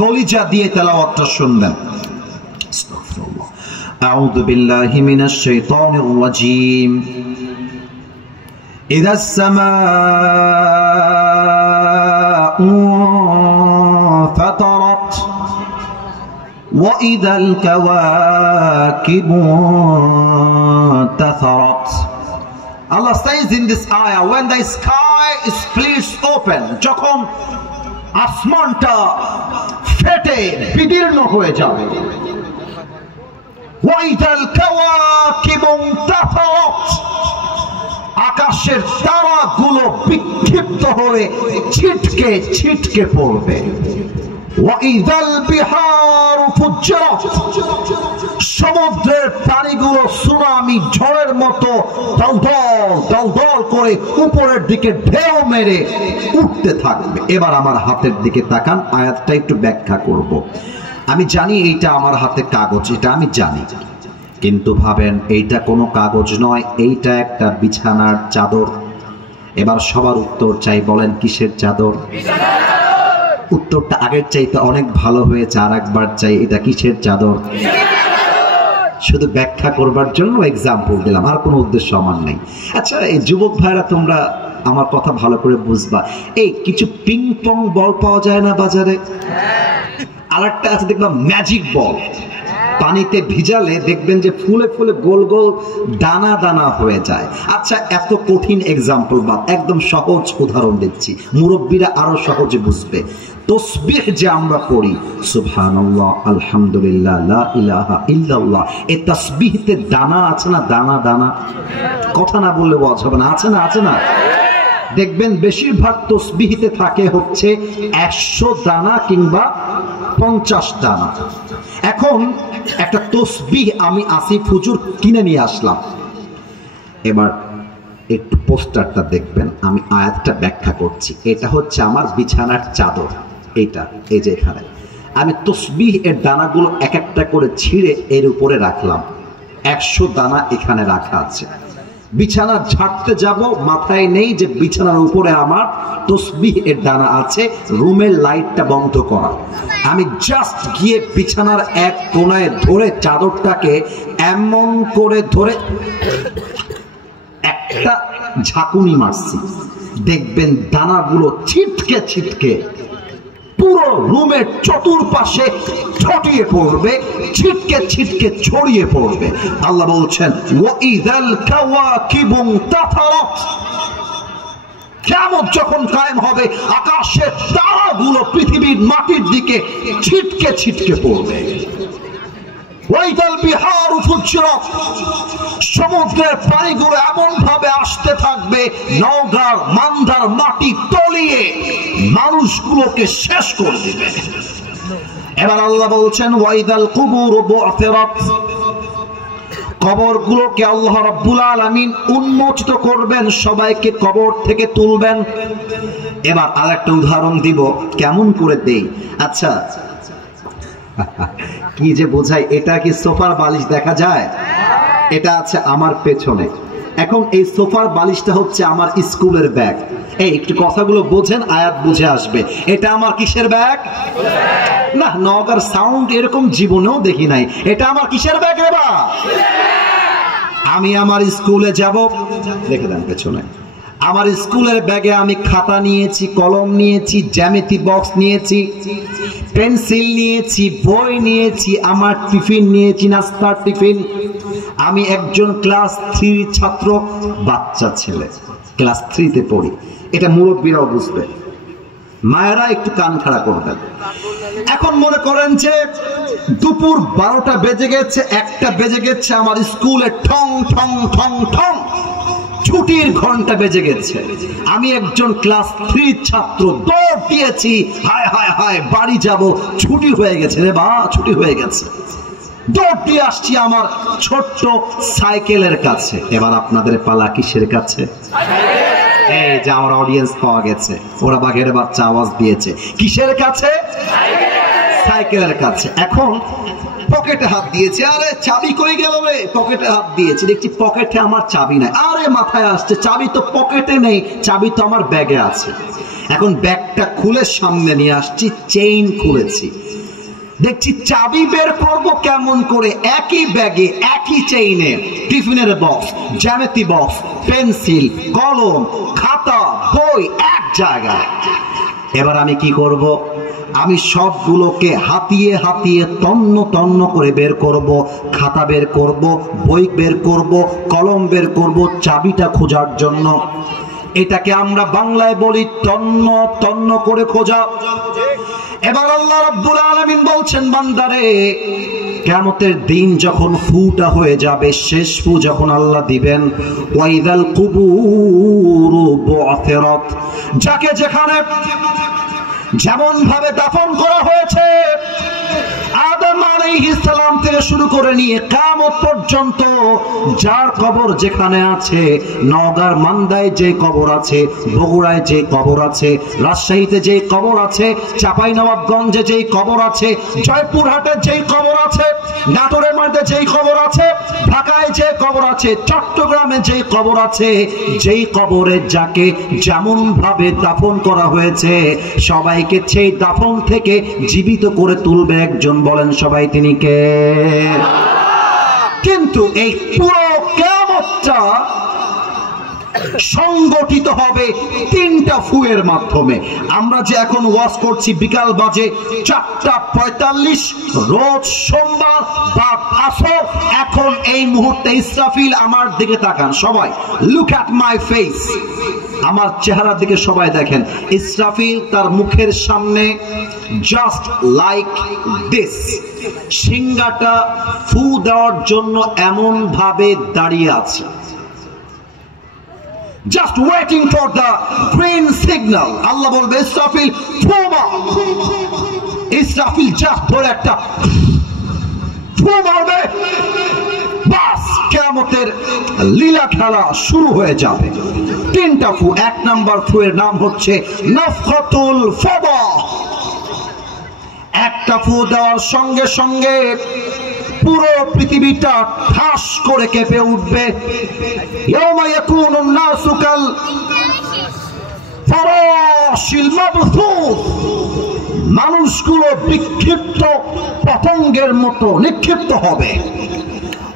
কলিজা দিয়ে তেলাওয়াতটা শুনবেন। আউযু বিল্লাহি মিনাশ শাইতানির রাজীম। ইযাস সামাউ ফাতারাত وَإِذَا الْكَوَاكِبُ انتَثَرَتْ. Allah says in this ayah, when the sky is splits open, যখন আসমানটা ফেটে বিদীর্ণ হয়ে যাবে, وَإِذَا الْكَوَاكِبُ انتَثَرَتْ, আকাশের তারাগুলো বিক্ষিপ্ত হয়ে ছিটকে ছিটকে পড়বে। ওয়াইদাল বিহার ফুজ্জিরাত, সমুদ্রের পানিগুলো সুনামি ঝড়ের মতো দলদল দলদল করে উপরের দিকে ঢেউ মেরে উঠতে থাকবে। এবার আমার হাতের দিকে তাকান, আয়াতটা একটু ব্যাখ্যা করব। আমি জানি এইটা আমার হাতে কাগজ, এটা আমি জানি, কিন্তু ভাবেন এইটা কোনো কাগজ নয়, এইটা একটা বিছানার চাদর। এবার সবার উত্তর চাই, বলেন কিসের চাদর? উত্তরটা আগের চাইতে অনেক ভালো হয়েছে, আর একবার চাই, এটা কিসের চাদর? শুধু ব্যাখ্যা করবার জন্য এক্সাম্পল দিলাম, আর কোনো উদ্দেশ্য আমার নেই। আচ্ছা, এই যুবক ভাইরা তোমরা আমার কথা ভালো করে বুঝবা, এই কিছু পিং পং বল পাওয়া যায় না বাজারে? আর একটা আছে দেখলাম ম্যাজিক বল, পানিতে ভিজালে দেখবেন যে ফুলে ফুলে গোল গোল দানা দানা হয়ে যায়। আচ্ছা, এত কঠিন এক্সাম্পল বাদ, একদম সহজ উদাহরণ দিচ্ছি, মুরব্বীরা আরো সহজে বুঝবে। তাসবিহ যে আমরা পড়ি, সুবহানাল্লাহ, আলহামদুলিল্লাহ, লা ইলাহা ইল্লাল্লাহ, এই তাসবিহতে দানা আছে না? দানা দানা, কথা না বললে ওয়াজ হবে না, আছে না? আছে না? দেখবেন বেশিরভাগ তাসবিহতে থাকে হচ্ছে 100 দানা কিংবা 50 দানা। এখন একটা তাসবিহ আমি আসিফ হুজুর কিনে নিয়ে আসলাম। এবার একটু পোস্টারটা দেখবেন, আমি আয়াতটা ব্যাখ্যা করছি। এটা হচ্ছে আমার বিছানার চাদর, এইটা, এই যে এখানে আমি তাসবিহ এর দানাগুলো এক একটা করে ছিঁড়ে এর উপরে রাখলাম। 100 দানা এখানে রাখা আছে। বিছানা ঝাড়তে যাব, মাথায় নেই যে বিছানার উপরে আমার তাসবিহ এর দানা আছে, রুমের লাইটটা বন্ধ করা। আমি জাস্ট গিয়ে বিছানার এক কোণায় ধরে চাদরটাকে এমন করে ধরে একটা ঝাঁকুনি মারছি, দেখবেন দানাগুলো ছিটকে ছিটকে পুরো রুমের চতুর্পাশে ছড়িয়ে পড়বে, ছিটকে ছিটকে ছড়িয়ে পড়বে। আল্লাহ বলছেন, ওয়াইদাল কাওয়াকিবু তাতারাত, কিয়ামত যখন কায়েম হবে, আকাশের তারাগুলো পৃথিবীর মাটির দিকে ছিটকে ছিটকে পড়বে। ওয়াইদাল বিহারু ফুজ্জিরাত, সমুদ্রের পানিগুলো এমন ভাবে আসতে থাকবে, নওগাঁর মান্দার মাটি তলিয়ে মানুষগুলোকে শেষ করে দিবে। এবার আল্লাহ বলছেন, ওয়াইদাল কুবুর বু'থিরাত, কবরগুলোকে আল্লাহ রাব্বুল আলামিন উন্মোচিত করবেন, সবাইকে কবর থেকে তুলবেন। এবার আরেকটা উদাহরণ দিব, কেমন করে দেই? আচ্ছা, কি যে বোঝাই, এটা কি সোফার বালিশ দেখা যায়? এটা আছে আমার পেছনে। এখন এই সোফার বালিশটা হচ্ছে আমার স্কুলের ব্যাগ। এই একটু কথাগুলো বোঝেন, আয়াত বুঝে আসবে। এটা আমার কিসের ব্যাগ? না, নওগাঁর সাউন্ড এরকম জীবনেও দেখি নাই। এটা আমার কিসের ব্যাগ রে বা? আমি আমার স্কুলে যাব, দেখে দেন পেছনে, আমার স্কুলের ব্যাগে আমি খাতা নিয়েছি, কলম নিয়েছি, জ্যামিতি বক্স নিয়েছি, পেন্সিল নিয়েছি, বই নিয়েছি, আমার টিফিন নিয়েছি, নাস্তার টিফিন। আমি একজন ক্লাস 3 ছাত্র, বাচ্চা ছেলে, ক্লাস 3-তে পড়ি। এটা মুরব্বীরাও বুঝবে, মায়েরা একটু কান খাড়া করবেন। এখন মনে করেন যে দুপুর 12টা বেজে গেছে, 1টা বেজে গেছে, আমার স্কুলে ঠং ঠং ঠং ঠং ছুটির ঘন্টা বেজে গেছে। আমি একজন ক্লাস 3 ছাত্র, দৌড় দিয়েছি, হায় হায় হায় বাড়ি যাব, ছুটি হয়ে গেছে রে বা, ছুটি হয়ে গেছে। দৌড় দিয়ে আসছি আমার ছোট্ট সাইকেলের কাছে। এবার আপনাদের পালা কিসের কাছে? এই যে আমার অডিয়েন্স পাওয়া গেছে, ওরা বাঘের বাচ্চা আওয়াজ দিয়েছে। কিসের কাছে? সাইকেলের কাছে। এখন পকেটে হাত দিয়েছে, আরে চাবি কই গেল রে? পকেটে হাত দিয়েছে, দেখছি পকেটে আমার চাবি নাই। আরে মাথায় আসছে চাবি তো পকেটে নেই, চাবি তো আমার ব্যাগে আছে। এখন ব্যাগটা খুলে সামনে নিয়ে আসছি, চেইন খুলেছি, দেখছি চাবি বের করব কেমন করে? একই ব্যাগে একই চেইনে টিফিনের বক্স, জ্যামিতি বক্স, পেন্সিল, কলম, খাতা, বই এক জায়গায়। এবার আমি কি করব? আমি সবগুলোকে হাতিয়ে হাতিয়ে তন্ন তন্ন করে বের করব, খাতা বের করব, বই বের করব, কলম বের করব চাবিটা খোঁজার জন্য। এটাকে আমরা বাংলায় বলি তন্ন তন্ন করে খোঁজা। এবার আল্লাহ রাব্বুল আলামিন বলছেন, বান্দারে কিয়ামতের দিন যখন ফুটা হয়ে যাবে, শেষ ফু যখন আল্লাহ দিবেন, ওয়াইদাল কুবুরু বুআথিরাত, যাকে যেখানে যেমন ভাবে দাফন করা হয়েছে, আদম আলাইহিস সালাম থেকে শুরু করে নিয়ে কিয়ামত পর্যন্ত যার কবর যেখানে আছে, নওগাঁর মান্দায় যে কবর আছে, বগুড়ায় যে কবর আছে, রাজশাহীতে যে কবর আছে, চাঁপাইনবাবগঞ্জে যেই কবর আছে, জয়পুরহাটে যেই কবর আছে, নাটোরের মধ্যে যেই কবর আছে, ঢাকায় যে কবর আছে, চট্টগ্রামে যেই কবর আছে, যেই কবরে যাকে যেমন ভাবে দাফন করা হয়েছে, সবাইকে সেই দাফন থেকে জীবিত করে তুলবে একজন। বলেন সবাই তিনি কে? কিন্তু এই পুরো কিয়ামতটা সংগঠিত হবে 3টা ফুয়ের মাধ্যমে। আমরা যে এখন ওয়াজ করছি, বিকাল বাজে 4:45, রোজ সোমবার বা আসর। এখন এই মুহূর্তে ইসরাফিল আমার দিকে তাকান সবাই, লুক অ্যাট মাই ফেস, আমার চেহারার দিকে সবাই দেখেন। ইসরাফিল তার মুখের সামনে জাস্ট লাইক দিস, সিংহাটা ফু দেওয়ার জন্য এমন ভাবে দাঁড়িয়ে আছে, just waiting for the green signal. আল্লাহ বলবে ইসরাফিল ফু মার। ইসরাফিল জাস্ট ধরে একটা ফু মারবে, বাস কিয়ামতের লীলা খেলা শুরু হয়ে যাবে। 3টা ফু। 1 নাম্বার ফুয়ের নাম হচ্ছে নাফখাতুল ফাদা। একটা ফু দেওয়ার সঙ্গে সঙ্গে পুরো পৃথিবীটা ঠাস করে কেঁপে উঠবে। ইয়াউমা ইয়াকুনুন নাসু কাল ফারাশিল মাবথুস, মানুষগুলো বিক্ষিপ্ত পতঙ্গের মতো নিক্ষিপ্ত হবে।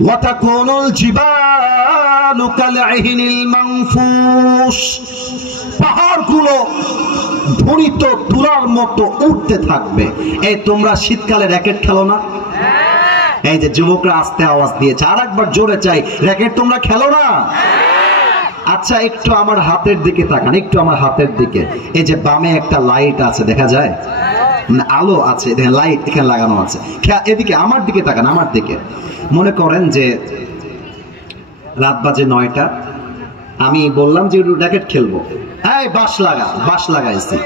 ওয়া তাকুনুল জিবালু কালইহিনিল মানফুস, পাহাড়গুলো ধ্বনিত তুলার মতো উঠতে থাকবে। এই তোমরা শীতকালে র‍্যাকেট খেলো না? এই যে যুবকরা আস্তে আওয়াজ দিয়েছে, আর একবার জোরে চাই, র‍্যাকেট তোমরা খেলো না? আচ্ছা একটু আমার হাতের দিকে তাকান, একটু আমার হাতের দিকে। এই যে বামে একটা লাইট আছে, দেখা যায় না? আলো আছে, লাইট এখানে লাগানো আছে। এদিকে আমার দিকে তাকান, আমার দিকে। মনে করেন যে রাত বাজে 9টা, আমি বললাম যে র‍্যাকেট খেলবো, এই বাঁশ লাগা, বাঁশ লাগাইছি,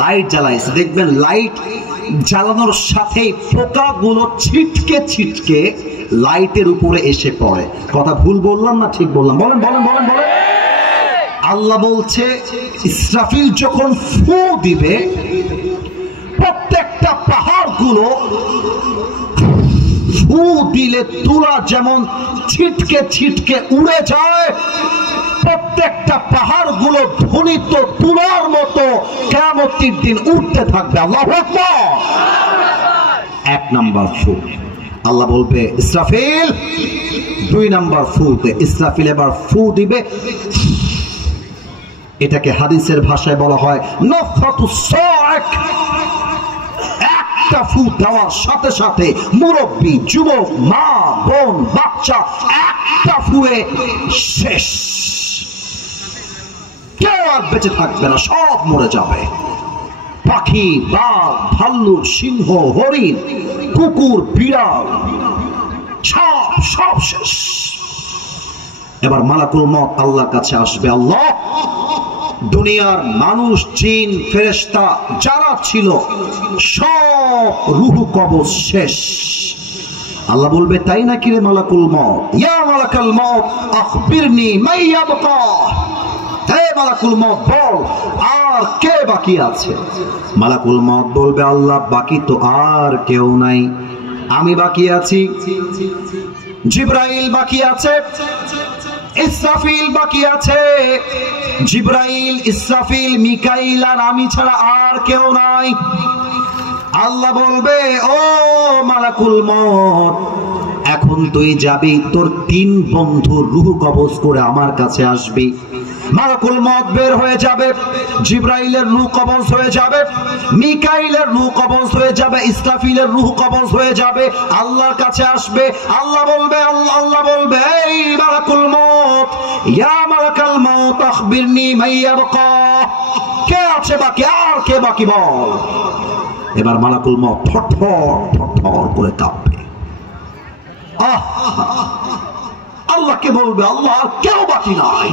লাইট জ্বালাইছি। দেখবেন লাইট জ্বালানোর সাথেই পোকাগুলো ছিটকে ছিটকে লাইটের উপরে এসে পড়ে। কথা ভুল বললাম না ঠিক বললাম? বলেন বলেন বলেন বলেন। আল্লাহ বলছে ইসরাফিল যখন ফু দিবে, প্রত্যেকটা পাহাড়গুলো ফু দিলে তুলা যেমন ছিটকে ছিটকে উড়ে যায়, প্রত্যেকটা পাহাড়গুলো ধ্বনিত তুলার মতো কিয়ামতের দিন উঠতে থাকবে। আল্লাহু আকবার। 1 নাম্বার ফু। আল্লাহ বলবে ইসরাফিল। 2 নাম্বার ফুতে ইসরাফিল এবার ফু দিবে, এটাকে হাদিসের ভাষায় বলা হয় নাফখাতুস সাইক। একটা ফু দেওয়ার সাথে সাথে মুরব্বী, যুবক, মা, বোন, বাচ্চা একটা ফুয়ে শেষ, কেউ আর বেঁচে থাকবে না, সব মরে যাবে। পাখি, বাঘ, ভাল্লুক, সিংহ, হরিণ, কুকুর, বিড়াল, সব শেষ। এবার মালাকুল মউত আল্লাহর কাছে আসবে, আল্লাহ দুনিয়ার মানুষ জিন ফেরেশতা যারা ছিল সব রূহ কবজ শেষ। আল্লাহ বলবে তাই নাকি রে মালাকুল মউত, ইয়া মালাকুল মউত আখবিরনি মা ইয়াবকা, হে মালাকুল মউত বল আর কে বাকি আছে? মালাকুল মউত বলবে আল্লাহ বাকি তো আর কেউ নাই, আমি বাকি আছি, জিবরাইল বাকি আছে, ইসরাফিল বাকি আছে। জিবরাইল, ইসরাফিল, মিকাইল আর আমি ছাড়া আর কেউ নাই। আল্লাহ বলবে ও মালাকুল মউত এখন তুই যাবি, তোর 3 বন্ধুর রূহ কবজ করে আমার কাছে আসবি। মালাকুল মউত বের হয়ে যাবে, জিবরাইলের রূহ কবজ হয়ে যাবে, মিকাইলের রূহ কবজ হয়ে যাবে, ইসরাফিলের রূহ কবজ হয়ে যাবে, আল্লাহর কাছে আসবে। আল্লাহ বলবে আল্লাহ বলবে এই মালাকুল মউত, ইয়া মালাকুল মউত আখবিরনি মা ইয়াবকা, কে আছে বাকি আর কে বাকি বল। এবার মালাকুল মউত থরথর করে কাঁপবে। আল্লাহকে বলবে আল্লাহ আর কেউ বাকি নাই,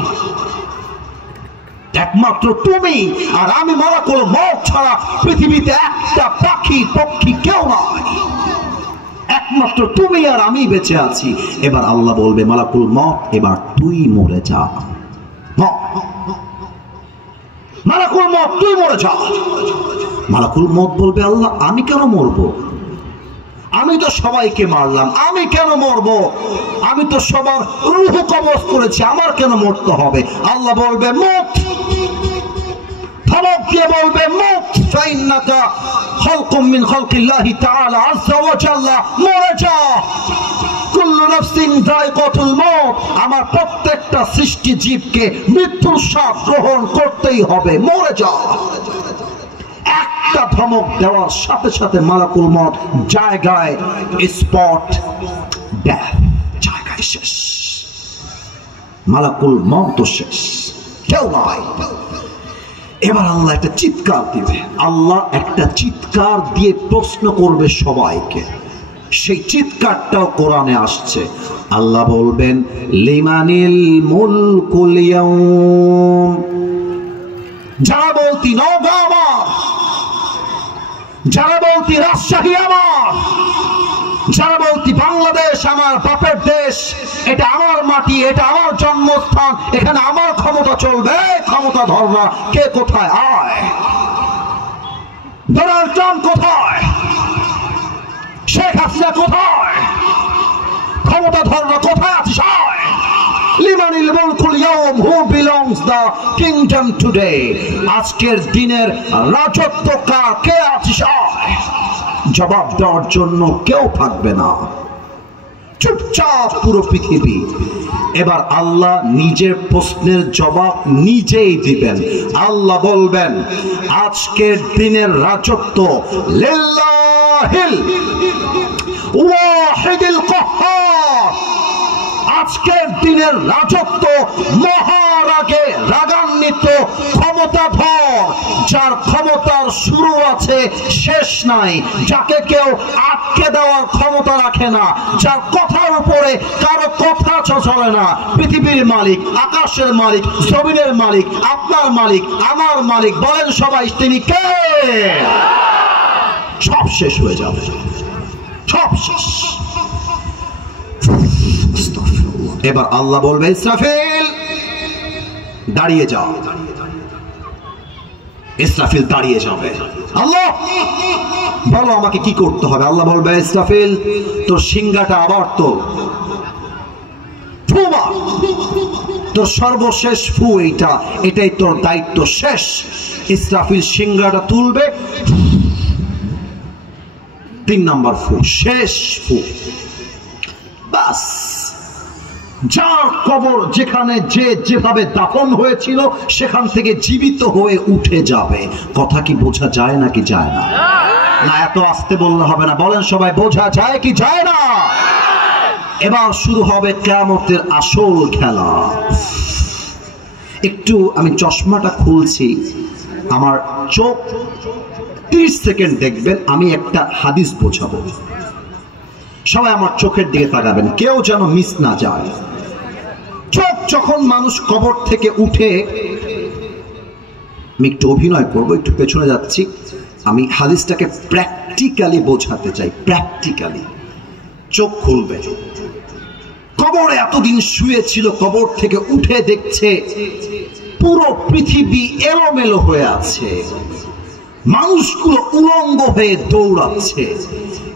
একমাত্র তুমি আর আমি, মালাকুল মউত ছাড়া পৃথিবীতে একটা পক্ষী কেউ নাই, একমাত্র তুমি আর আমি বেঁচে আছি। এবার আল্লাহ বলবে মালাকুল মউত এবার তুই মরে যা, মালাকুল মউত তুই মরে যা। মালাকুল মউত বলবে আল্লাহ আমি কেন মরবো, আমি তো সবাইকে মারলাম, আমি কেন মরবো, আমি তো সবার রূহ কবজ করেছি, আমার কেন মরতে হবে? আল্লাহ বলবে মউত, ধমক দিয়ে বলবে মউত ফাইন্নাকা খালকুম মিন খালকিল্লাহি তাআলা আযজা ওয়া জাল্লা, মরে যা। কুল্লু নাফসিন যায়কাতুল মউত, আমার প্রত্যেকটা সৃষ্টি জীবকে মৃত্যুর স্বাদ গ্রহণ করতেই হবে, মরে যা। একটা ধমক দেওয়ার সাথে সাথে মালাকুল মউত জায়গায় স্পট ডেথ, জায়গায় শেষ, মালাকুল মউত শেষ, কেউ নাই। এবার আল্লাহ একটা চিৎকার দিবে, আল্লাহ একটা চিৎকার দিয়ে প্রশ্ন করবে সবাইকে, সেই চিৎকারটাও কোরআনে আসছে। আল্লাহ বলবেন লিমানিল মুলকুল ইয়াউম, যারা বলতি নওগাঁ আমার, যারা বলতি রাজশাহী আমার, যারা বলতি বাংলাদেশ আমার বাপের দেশ, এটা আমার মাটি, এটা আমার জন্মস্থান, এখানে আমার ক্ষমতা চলবে, ক্ষমতা ধরনা কে কোথায়? আয় ডোনাল্ড ট্রাম্প কোথায়, শেখ হাসিনা কোথায়, ক্ষমতা ধরনা কোথায় আছিস? আয় লিমানিল মুলকুল ইয়াউম, who belongs the kingdom today, আজকের দিনের রাজত্ব কার, কে আছিস? আয় জবাব দেওয়ার জন্য কেউ থাকবে না, চুপচাপ পুরো পৃথিবী। এবার আল্লাহ নিজের প্রশ্নের জবাব নিজেই দিবেন। আল্লাহ বলবেন আজকের দিনের রাজত্ব লিল্লাহিল ওয়াহিদিল কাহ্হার, আজকের দিনের রাজত্ব মহারাগে রাগান্বিত ক্ষমতাধর, যার ক্ষমতার শুরু আছে শেষ নাই, যাকে কেউ আটকে দেওয়ার ক্ষমতা রাখে না, যার কথার উপরে কারো কথা চলে না, পৃথিবীর মালিক, আকাশের মালিক, জমিনের মালিক, আপনার মালিক, আমার মালিক, বলেন সবাই তিনি কে? সব শেষ হয়ে যাবে, সব শেষ। এবার আল্লাহ বলবে ইসরাফিল দাঁড়িয়ে যাও, ইসরাফিল দাঁড়িয়ে যাবে। আল্লাহ বলো আমাকে কি করতে হবে? আল্লাহ বলবে ইসরাফিল তোর সিংহাটা আবার তোল, তোর সর্বশেষ ফু এইটা, এটাই তোর দায়িত্ব শেষ। ইসরাফিল সিংহাটা তুলবে, 3 নম্বর ফু, শেষ ফু, বাস। যার কবর যেখানে যে যেভাবে দাফন হয়েছিল সেখান থেকে জীবিত হয়ে উঠে যাবে। কথা কি বোঝা যায় নাকি যায় না? না এত আস্তে বললে হবে না, বলেন সবাই বোঝা যায় কি যায় না? এবার শুরু হবে কিয়ামতের আসল খেলা। একটু আমি চশমাটা খুলছি, আমার চোখ 30 সেকেন্ড দেখবেন, আমি একটা হাদিস বোঝাবো। সবাই আমার চোখের দিকে তাকাবেন, কেউ যেন মিস না যায়। চোখ যখন মানুষ কবর থেকে উঠে, আমি একটু অভিনয় করবো, একটু পেছনে যাচ্ছি, আমি হাদিসটাকে প্র্যাকটিক্যালি বোঝাতে চাই। প্র্যাকটিক্যালি চোখ খুলবে, কবরে এতদিন শুয়েছিল, কবর থেকে উঠে দেখছে পুরো পৃথিবী এলোমেলো হয়ে আছে, মানুষগুলো উলঙ্গ হয়ে দৌড়াচ্ছে,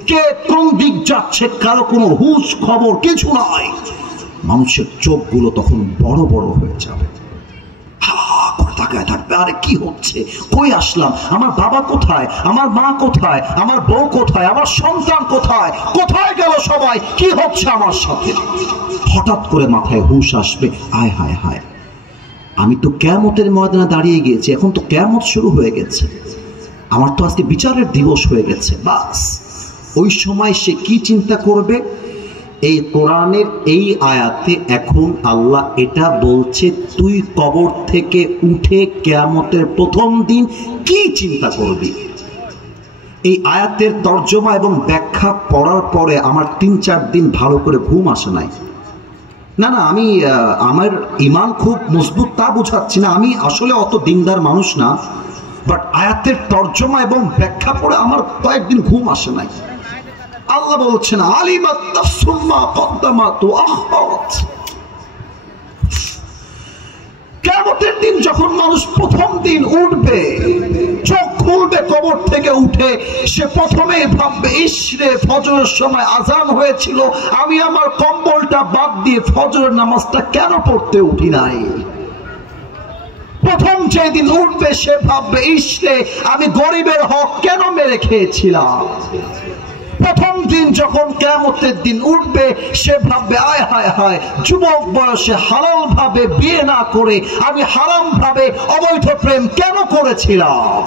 কে কোন দিক যাচ্ছে কারো কোনো হুঁশ খবর কিছু নয়। মানুষের চোখগুলো তখন বড় বড় হয়ে যাবে, তাকায় থাকবে, আরে কি হচ্ছে, কই আসলাম, আমার বাবা কোথায়, আমার মা কোথায়, আমার বউ কোথায়, আমার সন্তান কোথায়, কোথায় গেল সবাই, কি হচ্ছে আমার সাথে। হঠাৎ করে মাথায় হুঁশ আসবে, আয় হায় হায়, আমি তো কিয়ামতের ময়দানে দাঁড়িয়ে গিয়েছি, এখন তো কিয়ামত শুরু হয়ে গেছে, আমার তো আজকে বিচারের দিবস হয়ে গেছে। বাস ওই সময় সে কি চিন্তা করবে? এই কোরআনের এই আয়াতে এখন আল্লাহ এটা বলছে, তুই কবর থেকে উঠে কিয়ামতের প্রথম দিন কি চিন্তা করবি। এই আয়াতের তর্জমা এবং ব্যাখ্যা পড়ার পরে আমার ৩-৪ দিন ভালো করে ঘুম আসে নাই। না না, আমি আমার ঈমান খুব মজবুত তা বোঝাচ্ছি না, আমি আসলে অত দিনদার মানুষ না, বাট আয়াতের তর্জমা এবং ব্যাখ্যা পড়ে আমার কয়েকদিন ঘুম আসে নাই। আল্লাহ বলছেন, আলিমাত নাফসুম মা কদ্দামাত ওয়া আখারাত। কিয়ামতের দিন যখন মানুষ প্রথম দিন উঠবে, চোখ খুলবে কবর থেকে উঠে, সে প্রথমেই ভাববে, ইসরে ফজরের সময় আজান হয়েছিল, আমি আমার কম্বলটা বাদ দিয়ে ফজরের নামাজটা কেন পড়তে উঠি নাই। প্রথম যেদিন উঠবে সে ভাববে, ইসরে আমি গরিবের হক কেন মেরে খেয়েছিলাম। প্রথম দিন যখন কিয়ামতের দিন উঠবে সে ভাববে, আয় হায় হায়, যুবক বয়সে হালাল ভাবে বিয়ে না করে আমি হারাম ভাবে অবৈধ প্রেম কেন করেছিলাম।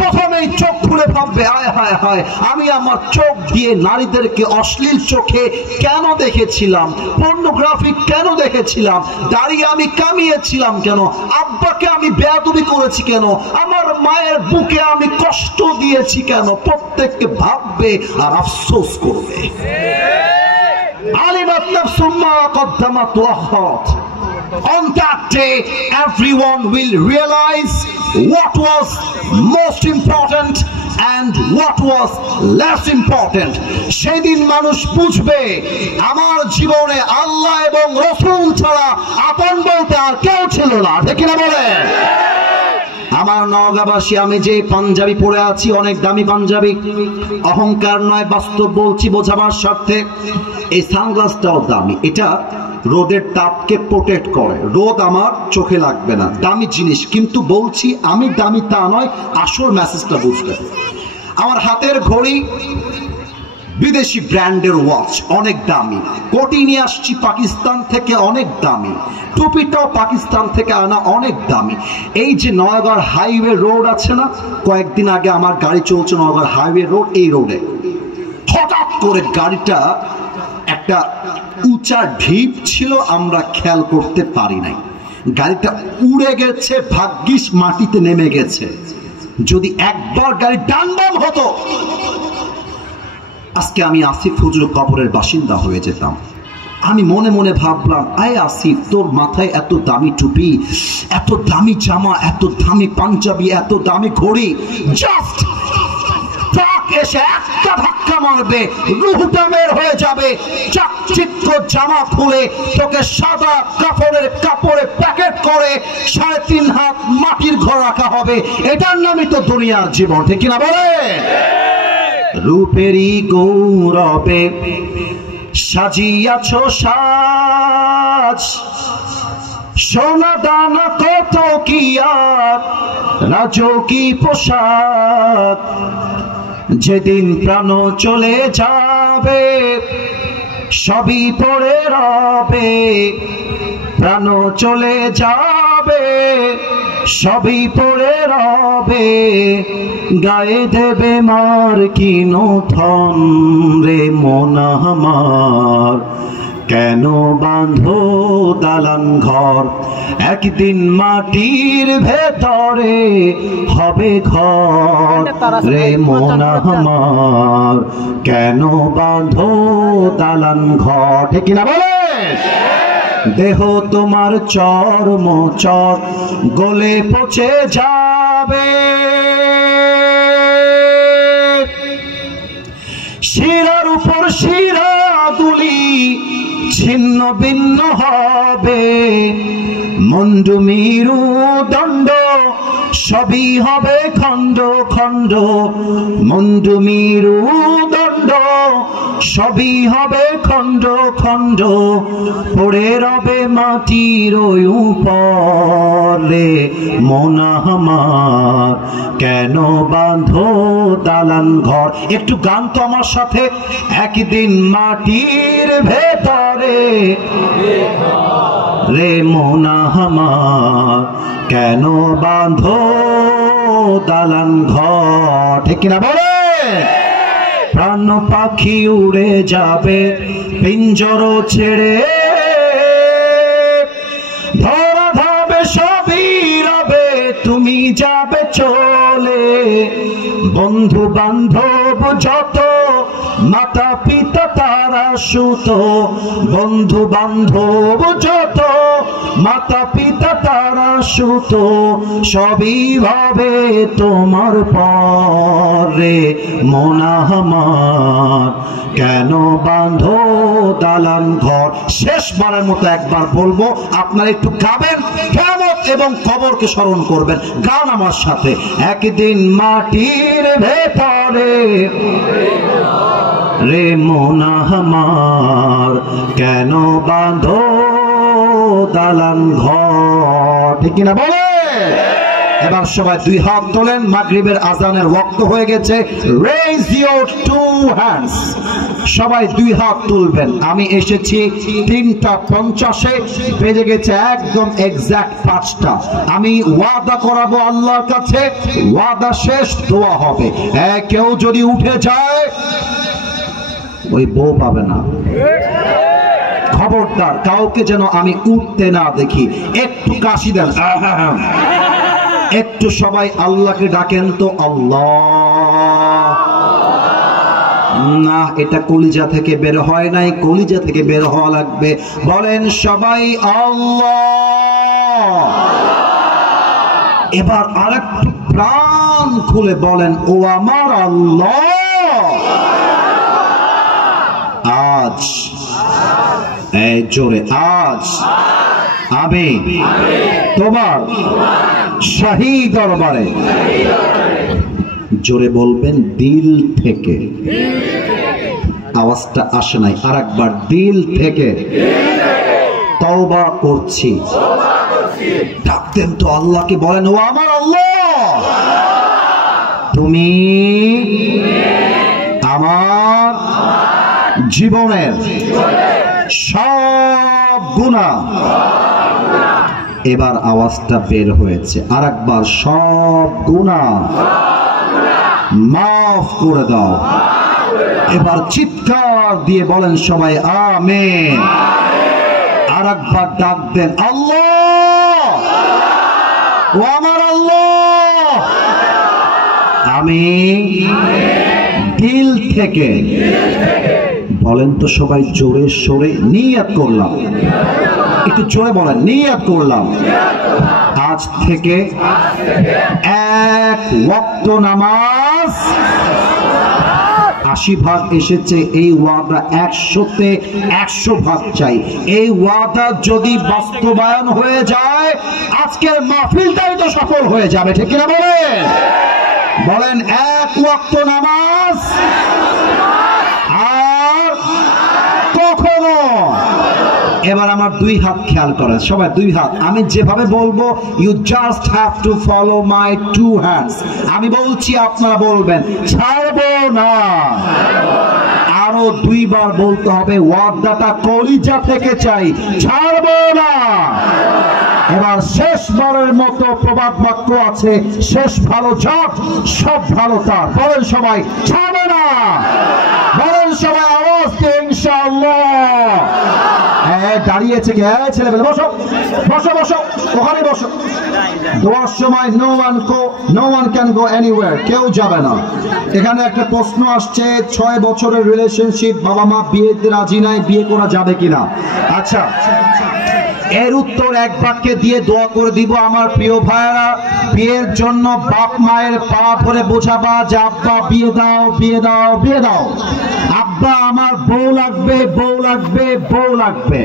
প্রথমেই চোখ খুলে ভাববে, আয় হায় হায়, আমি আমার চোখ দিয়ে নারীদেরকে অশ্লীল চোখে কেন দেখেছিলাম, পর্নোগ্রাফি কেন দেখেছিলাম, দাড়ি আমি কামিয়েছিলাম কেন, আব্বাকে আমি বেয়াদবি করেছি কেন, আমার মায়ের বুকে আমি কষ্ট দিয়েছি কেন। প্রত্যেককে ভাববে আর আফসোস করবে। আলিমাত নাফসুম মা কদ্দামাত ওয়া আখারাত। On that day, everyone will realize what was most important and what was less important. সেদিন মানুষ বুঝবে, আমার জীবনে আল্লাহ এবং রাসূল ছাড়া আপন বলতে আর কেউ ছিল না। ঠিক না বলেন? আমার নওগাঁবাসী, আমি যে পাঞ্জাবি পরে আছি অনেক দামি পাঞ্জাবি, অহংকার নয়, বাস্তব বলছি বোঝাবার স্বার্থে। এই সানগ্লাসটাও দামি, এটা রোদের তাপকে প্রোটেক্ট করে, রোদ আমার চোখে লাগবে না, দামি জিনিস। কিন্তু বলছি আমি দামি তা নয়, আসল মেসেজটা বুঝবে। আমার হাতের ঘড়ি বিদেশি ব্র্যান্ডের ওয়াচ, অনেক দামি। কোটি নিয়ে আসছি পাকিস্তান থেকে, অনেক দামি। টুপিটাও পাকিস্তান থেকে আনা, অনেক দামি। এই যে নওগাঁর হাইওয়ে রোড আছে না, কয়েকদিন আগে আমার গাড়ি চলছে নওগাঁর হাইওয়ে রোড, এই রোডে হঠাৎ করে গাড়িটা একটা উঁচা ঢিপ ছিল, আমরা খেয়াল করতে পারি নাই, গাড়িটা উড়ে গেছে, ভাগ্যিস মাটিতে নেমে গেছে। যদি একবার গাড়ি ডানবাম হতো, আজকে আমি আসিফ হুজুর কবরের বাসিন্দা হয়ে যেতাম। আমি মনে মনে ভাবলাম, আয় আসিফ, তোর মাথায় এত দামি টুপি, এত দামি জামা, এত দামি পাঞ্জাবি, এত দামি ঘড়ি, জাস্ট ট্রাক এসে একটা ধাক্কা মারবে, রুহটা বের হয়ে যাবে, চাকচিক্য জামা খুলে তোকে সাদা কাপড়ে প্যাকেট করে 3.5 হাত মাটির ঘর রাখা হবে। এটার নামই তো দুনিয়ার জীবন। ঠিক কিনা বলে? রূপেরই গৌরবে সাজিয়াছ সাজ, সোনা দানা কত কি আর রাজকী পোশাক। যেদিন প্রাণ চলে যাবে সবই পড়ে রবে, প্রাণ চলে যাবে সবই পড়ে রবে, গায়ে দেবে মার কিনো ধন রে মন আমার, কেন বাঁধো দালান ঘর, একদিন মাটির ভেতরে হবে ঘর রে মন আমার, কেন বাঁধো দালান ঘর। ঠিক কিনা বলে? দেহ তোমার চর্ম চর গলে পচে যাবে, শিরার উপর শিরা দুলি ছিন্ন ভিন্ন হবে, মুন্ডু মেরু দণ্ড সবই হবে খণ্ড খণ্ড, মুন্ডু মেরু দণ্ড সবই হবে খণ্ড খণ্ড, পড়ে রবে মাটির উপরে। মন আমার কেন বাঁধো দালান ঘর? একটু গান তো আমার সাথে। একদিন মাটির ভেতরে রে মন আমার কেন বাঁধো দালান ঘর? ঠিক কিনা বলে? প্রাণ পাখি উড়ে যাবে পিঞ্জর ছেড়ে, ধরা ধাবে সবই রবে তুমি যাবে চলে, বন্ধু বান্ধব যত মাতা পিতা তারা সুত, বন্ধু বান্ধব যত মাতা পিতা তারা সুত, সবই ভাবে তোমার পরে। মন আমার কেন বাঁধো দালান ঘর? শেষবারের মতো একবার বলবো, আপনারা একটু গাবেন, কিয়ামত এবং কবরকে স্মরণ করবেন। গান আমার সাথে। একদিন মাটির ভেতরে রে মন আমার কেন বাঁধো দালান ঘর? ঠিক কিনা বলে? এবার সবাই দুই হাত তোলেন, মাগরিবের আজানের ওয়াক্ত হয়ে গেছে। রেইজ ইউর টু হ্যান্ডস, সবাই দুই হাত তুলবেন। আমি এসেছি 3:50, বেজে গেছে একদম এক্সাক্ট 5টা। আমি ওয়াদা করাবো আল্লাহর কাছে, ওয়াদা শেষ, দোয়া হবে। কেউ যদি উঠে যায় ওই বউ পাবে না। খবরদার, কাউকে যেন আমি উঠতে না দেখি। একটু কাশি দেন, একটু সবাই আল্লাহকে ডাকেন তো। আল্লাহ না, এটা কলিজা থেকে বের হয় নাই, কলিজা থেকে বের হওয়া লাগবে। বলেন সবাই আল্লাহ। এবার আরেকটু প্রাণ খুলে বলেন, ও আমার আল্লাহ, আজ এই জোরে, আজ আমি তোমার শাহী দরবারে, জোরে বলবেন দিল থেকে, আওয়াজটা আসে নাই, আরেকবার দিল থেকে তওবা করছি। ডাকতেন তো আল্লাহকে, বলেন ও আমার আল্লাহ, তুমি আমার জীবনের সব গুনাহ, এবার আওয়াজটা বের হয়েছে, আরেকবার সব গুনাহ মাফ করে দাও। এবার চিৎকার দিয়ে বলেন সবাই আমিন। আরেকবার ডাক দেন, আল্লাহ, ও আমার আল্লাহ, আমি দিল থেকে, বলেন তো সবাই জোরে সোরে, নিয়ত করলাম, একটু জোরে বলেন, নিয়ত করলাম আজ থেকে এক ওয়াক্ত নামাজ, 80 ভাগ এসেছে, এই ওয়াদা 100-তে 100 ভাগ চাই। এই ওয়াদা যদি বাস্তবায়ন হয়ে যায়, আজকের মাহফিলটাই তো সফল হয়ে যাবে। ঠিক কিনা বলেন? বলেন এক ওয়াক্ত নামাজ আর কখনো। এবার আমার দুই হাত খেয়াল করেন সবাই, দুই হাত। আমি যেভাবে বলবো, you just have to follow my two hands. আমি বলছি, আপনারা বলবেন ছাড়বো না। আরো দুইবার বলতে হবে, ওয়াদাটা কলিজা থেকে চাই, ছাড়বো না। এবার শেষবারের মতো প্রবাদ বাক্য আছে, শেষ ভালো যার, সব ভালো তার। বলেন সবাই, ছাড়বে না। বলেন সবাই আওয়াজ দিয়ে ইনশাআল্লাহ। দাঁড়িয়েছে কে? ছেলেবেলা বসো বসো বসো। ওখানে বসো। দোয়ার সময় no one can go anywhere, কেউ যাবে না। এখানে একটা প্রশ্ন আসছে, 6 বছরের রিলেশনশিপ, বাবা মা বিয়েতে রাজি নাই, বিয়ে করা যাবে কিনা? আচ্ছা, এর উত্তর এক বাক্যে দিয়ে দোয়া করে দিব। আমার প্রিয় ভাইয়েরা, বিয়ের জন্য বাপ মায়ের পা ধরে বোঝাবা যে আব্বা বিয়ে দাও, বিয়ে দাও, বিয়ে দাও। আব্বা আমার বউ লাগবে, বউ লাগবে, বউ লাগবে।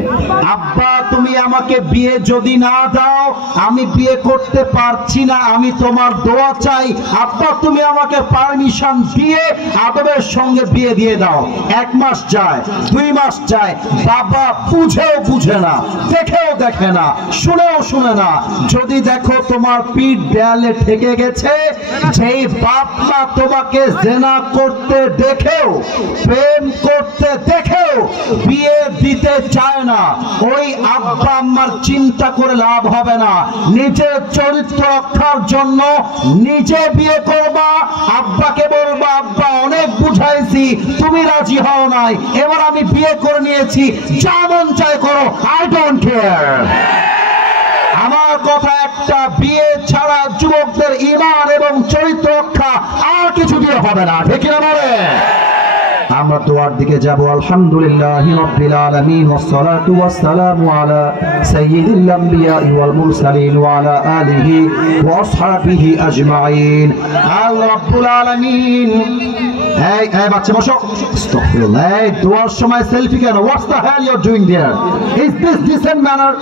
আব্বা তুমি আমাকে বিয়ে যদি না দাও আমি বিয়ে করতে পারছি না, আমি তোমার দোয়া চাই। আব্বা তুমি আমাকে পারমিশন দিয়ে আদবের সঙ্গে বিয়ে দিয়ে দাও। 1 মাস যায়, 2 মাস যায়, বাবা বুঝেও বুঝে না, দেখেও দেখে না, শুনেও শুনে না। যদি দেখো তোমার পিঠ দেয়ালে ঠেকে গেছে, যেই বাপ মা তোমাকে জেনা করতে দেখেও, প্রেম করতে দেখেও বিয়ে দিতে চায় না, ওই আব্বা আম্মার চিন্তা করে লাভ হবে না। নিজের চরিত্র রক্ষার জন্য নিজে বিয়ে করবা। আব্বাকে বলবা আব্বা অনেক বুঝাইছি, তুমি রাজি হও নাই, এবার আমি বিয়ে করে নিয়েছি, যা মন চায় করো, আই ডোন্ট কেয়ার। আমার কথা একটা, বিয়ে ছাড়া যুবকদের ঈমান এবং চরিত্র রক্ষা আর কিছু দিয়ে হবে না, ঠিক না বলে? আমরা দোয়ার দিকে যাব। আলহামদুলিল্লাহি রাব্বিল আলামিন ওয়াসসালাতু ওয়াসসালামু আলা সাইয়্যিদিল আমবিয়া ওয়াল মুরসালিন ওয়া আলা আলিহি ওয়া আসহাবিহি আজমাইন। আল্লাহ রাব্বুল আলামিন, এই বাচ্চা বসো। আস্তাগফিরুল্লাহ। এই দোয়ার সময় সেলফি কেন? What's the hell you are doing there? Is this decent manner?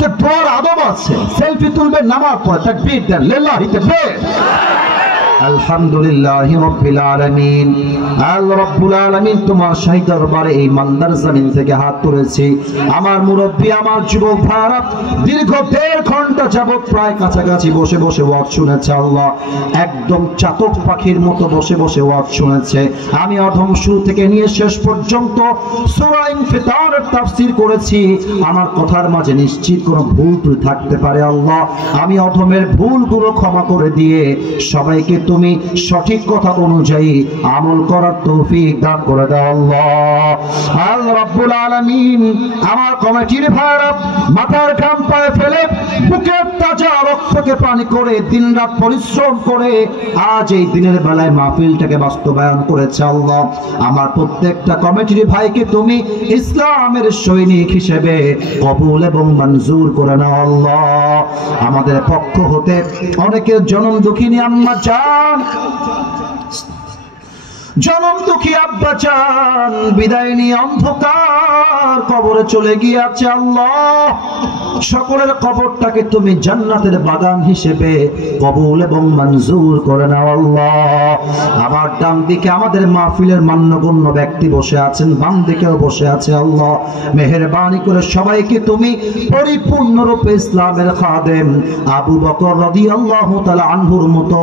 যে দোয়ার আদব আছে, সেলফি তুলবে নামাজ পড়ে, তাকবীর দেন, লিল্লাহি তাকবীর। আলহামদুলিল্লাহি রাব্বিল আলামিন। আল্লাহ রাব্বুল আলামিন তোমার শাহী দরবারে এই মান্দার জমিন থেকে হাত তুলেছি। আমার মুরব্বী, আমার যুবক ভাইরা দীর্ঘ 1.5 ঘন্টা যাবত প্রায় কাছাকাছি বসে বসে ওয়াজ শুনেছে। আল্লাহ একদম চাতক পাখির মতো বসে বসে ওয়াজ শুনেছে। আমি অধম শুরু থেকে নিয়ে শেষ পর্যন্ত সূরা ইনফিতারের তাফসীর করেছি। আমার কথার মাঝে নিশ্চিত কোনো ভুল ত্রুটি থাকতে পারে। আল্লাহ আমি অধমের ভুলগুলো ক্ষমা করে দিয়ে সবাইকে তুমি সঠিক কথা অনুযায়ী আমল করার তৌফিক দান করে দাও আল্লাহ। আল্লাহ রাব্বুল আলামিন আমার কমিটির ভাইরা মাথার ঘাম পায়ে ফেলে বুকের তাজা রক্তকে পানি করে দিনরাত পরিশ্রম করে আজ এই দিনের বেলায় মাহফিলটাকে বাস্তবায়ন করেছে। আল্লাহ আমার প্রত্যেকটা কমিটির ভাইকে তুমি ইসলামের সৈনিক হিসেবে কবুল এবং মঞ্জুর করে নাও আল্লাহ। আমাদের পক্ষ হতে অনেকের জনম দুঃখিনী আম্মা জান, জনম দুঃখী আব্বা জান বিদায় নিয়ে অন্ধকার কবরে চলে গিয়েছে। আল্লাহ সকলের কবরটাকে তুমি জান্নাতের বাগান হিসেবে কবুল এবং মঞ্জুর করে নাও আল্লাহ। আমার ডান দিকে আমাদের মাহফিলের মান্যগণ্য ব্যক্তি বসে আছেন, বাম দিকেও বসে আছে। আল্লাহ মেহেরবানি করে সবাইকে তুমি পরিপূর্ণরূপে ইসলামের খাদেম আবু বকর রাদিয়াল্লাহু তাআলা আনহুর মতো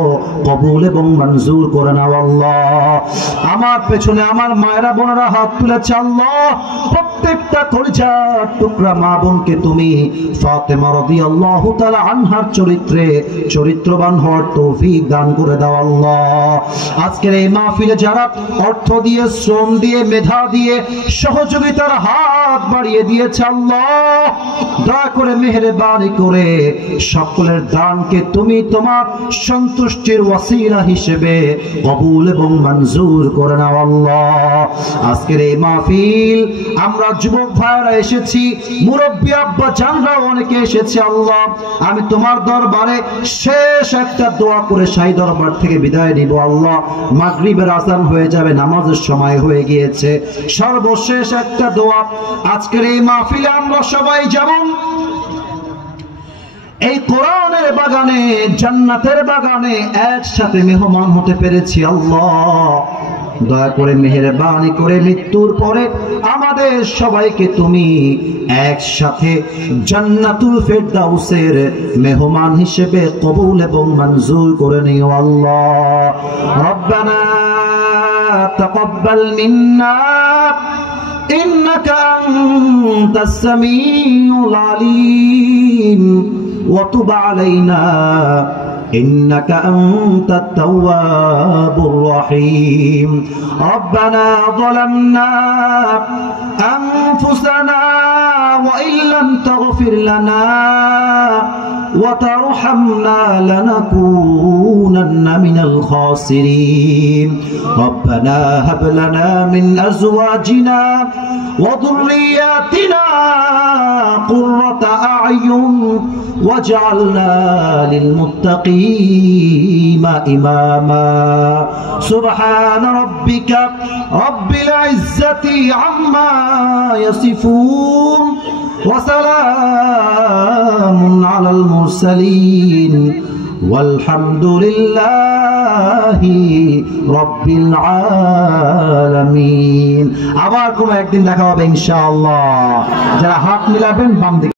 কবুল এবং মঞ্জুর করে নাও আল্লাহ। আমার পেছনে আমার মায়েরা বোনেরা হাত তুলেছে। আল্লাহ প্রত্যেকটা কলিজার টুকরা মা বোনকে তুমি ফাতেমা রাদিয়াল্লাহু তাআলা আনহার চরিত্রে চরিত্রবান হওয়ার তৌফিক দান করে দাও আল্লাহ। আজকের এই মাহফিলে যারা অর্থ দিয়ে, শ্রম দিয়ে, মেধা দিয়ে, সহযোগিতার হাত বাড়িয়ে দিয়েছে, আল্লাহ দয়া করে মেহেরবানি করে সকলের দানকে তুমি তোমার সন্তুষ্টির ওয়াসিলা হিসেবে কবুল এবং মঞ্জুর করে নাও আল্লাহ। আজকের এই মাহফিল আমরা যুবক ভাইরা এসেছি, মুরব্বী আব্বা জানরা অনেকে এসেছে। আল্লাহ আমি তোমার দরবারে শেষ একটা দোয়া করে শাহী দরবার থেকে বিদায় নিব। আল্লাহ মাগরিবের আযান হয়ে যাবে, নামাজের সময় হয়ে গিয়েছে। সর্বশেষ একটা দোয়া, আজকের এই মাহফিলে আমরা সবাই যেমন এই কোরআনের বাগানে, জান্নাতের বাগানে একসাথে মেহমান হতে পেরেছি। আল্লাহ দয়া করে মেহেরবানি করে মৃত্যুর পরে আমাদের সবাইকে তুমি একসাথে জান্নাতুল ফেরদাউসের মেহমান হিসেবে কবুল এবং মঞ্জুর করে নিও আল্লাহ। রব্বানা তাকাব্বাল মিন্না ইন্নাকা আনতাস সামিউল আলিম ওয়া তুব আলাইনা إنك أنت التواب الرحيم ربنا ظلمنا أنفسنا وإن لم تغفر لنا وترحمنا لنكونن من الخاسرين ربنا هب لنا من أزواجنا وذرياتنا قرة أعين واجعلنا للمتقين إماما سبحان ربك رب العزة عما يصفون وسلام على المرسلين والحمد لله رب العالمين আবার কোন একদিন দেখা হবে ইনশাআল্লাহ যারা হাত মিলাবেন বাম দিকে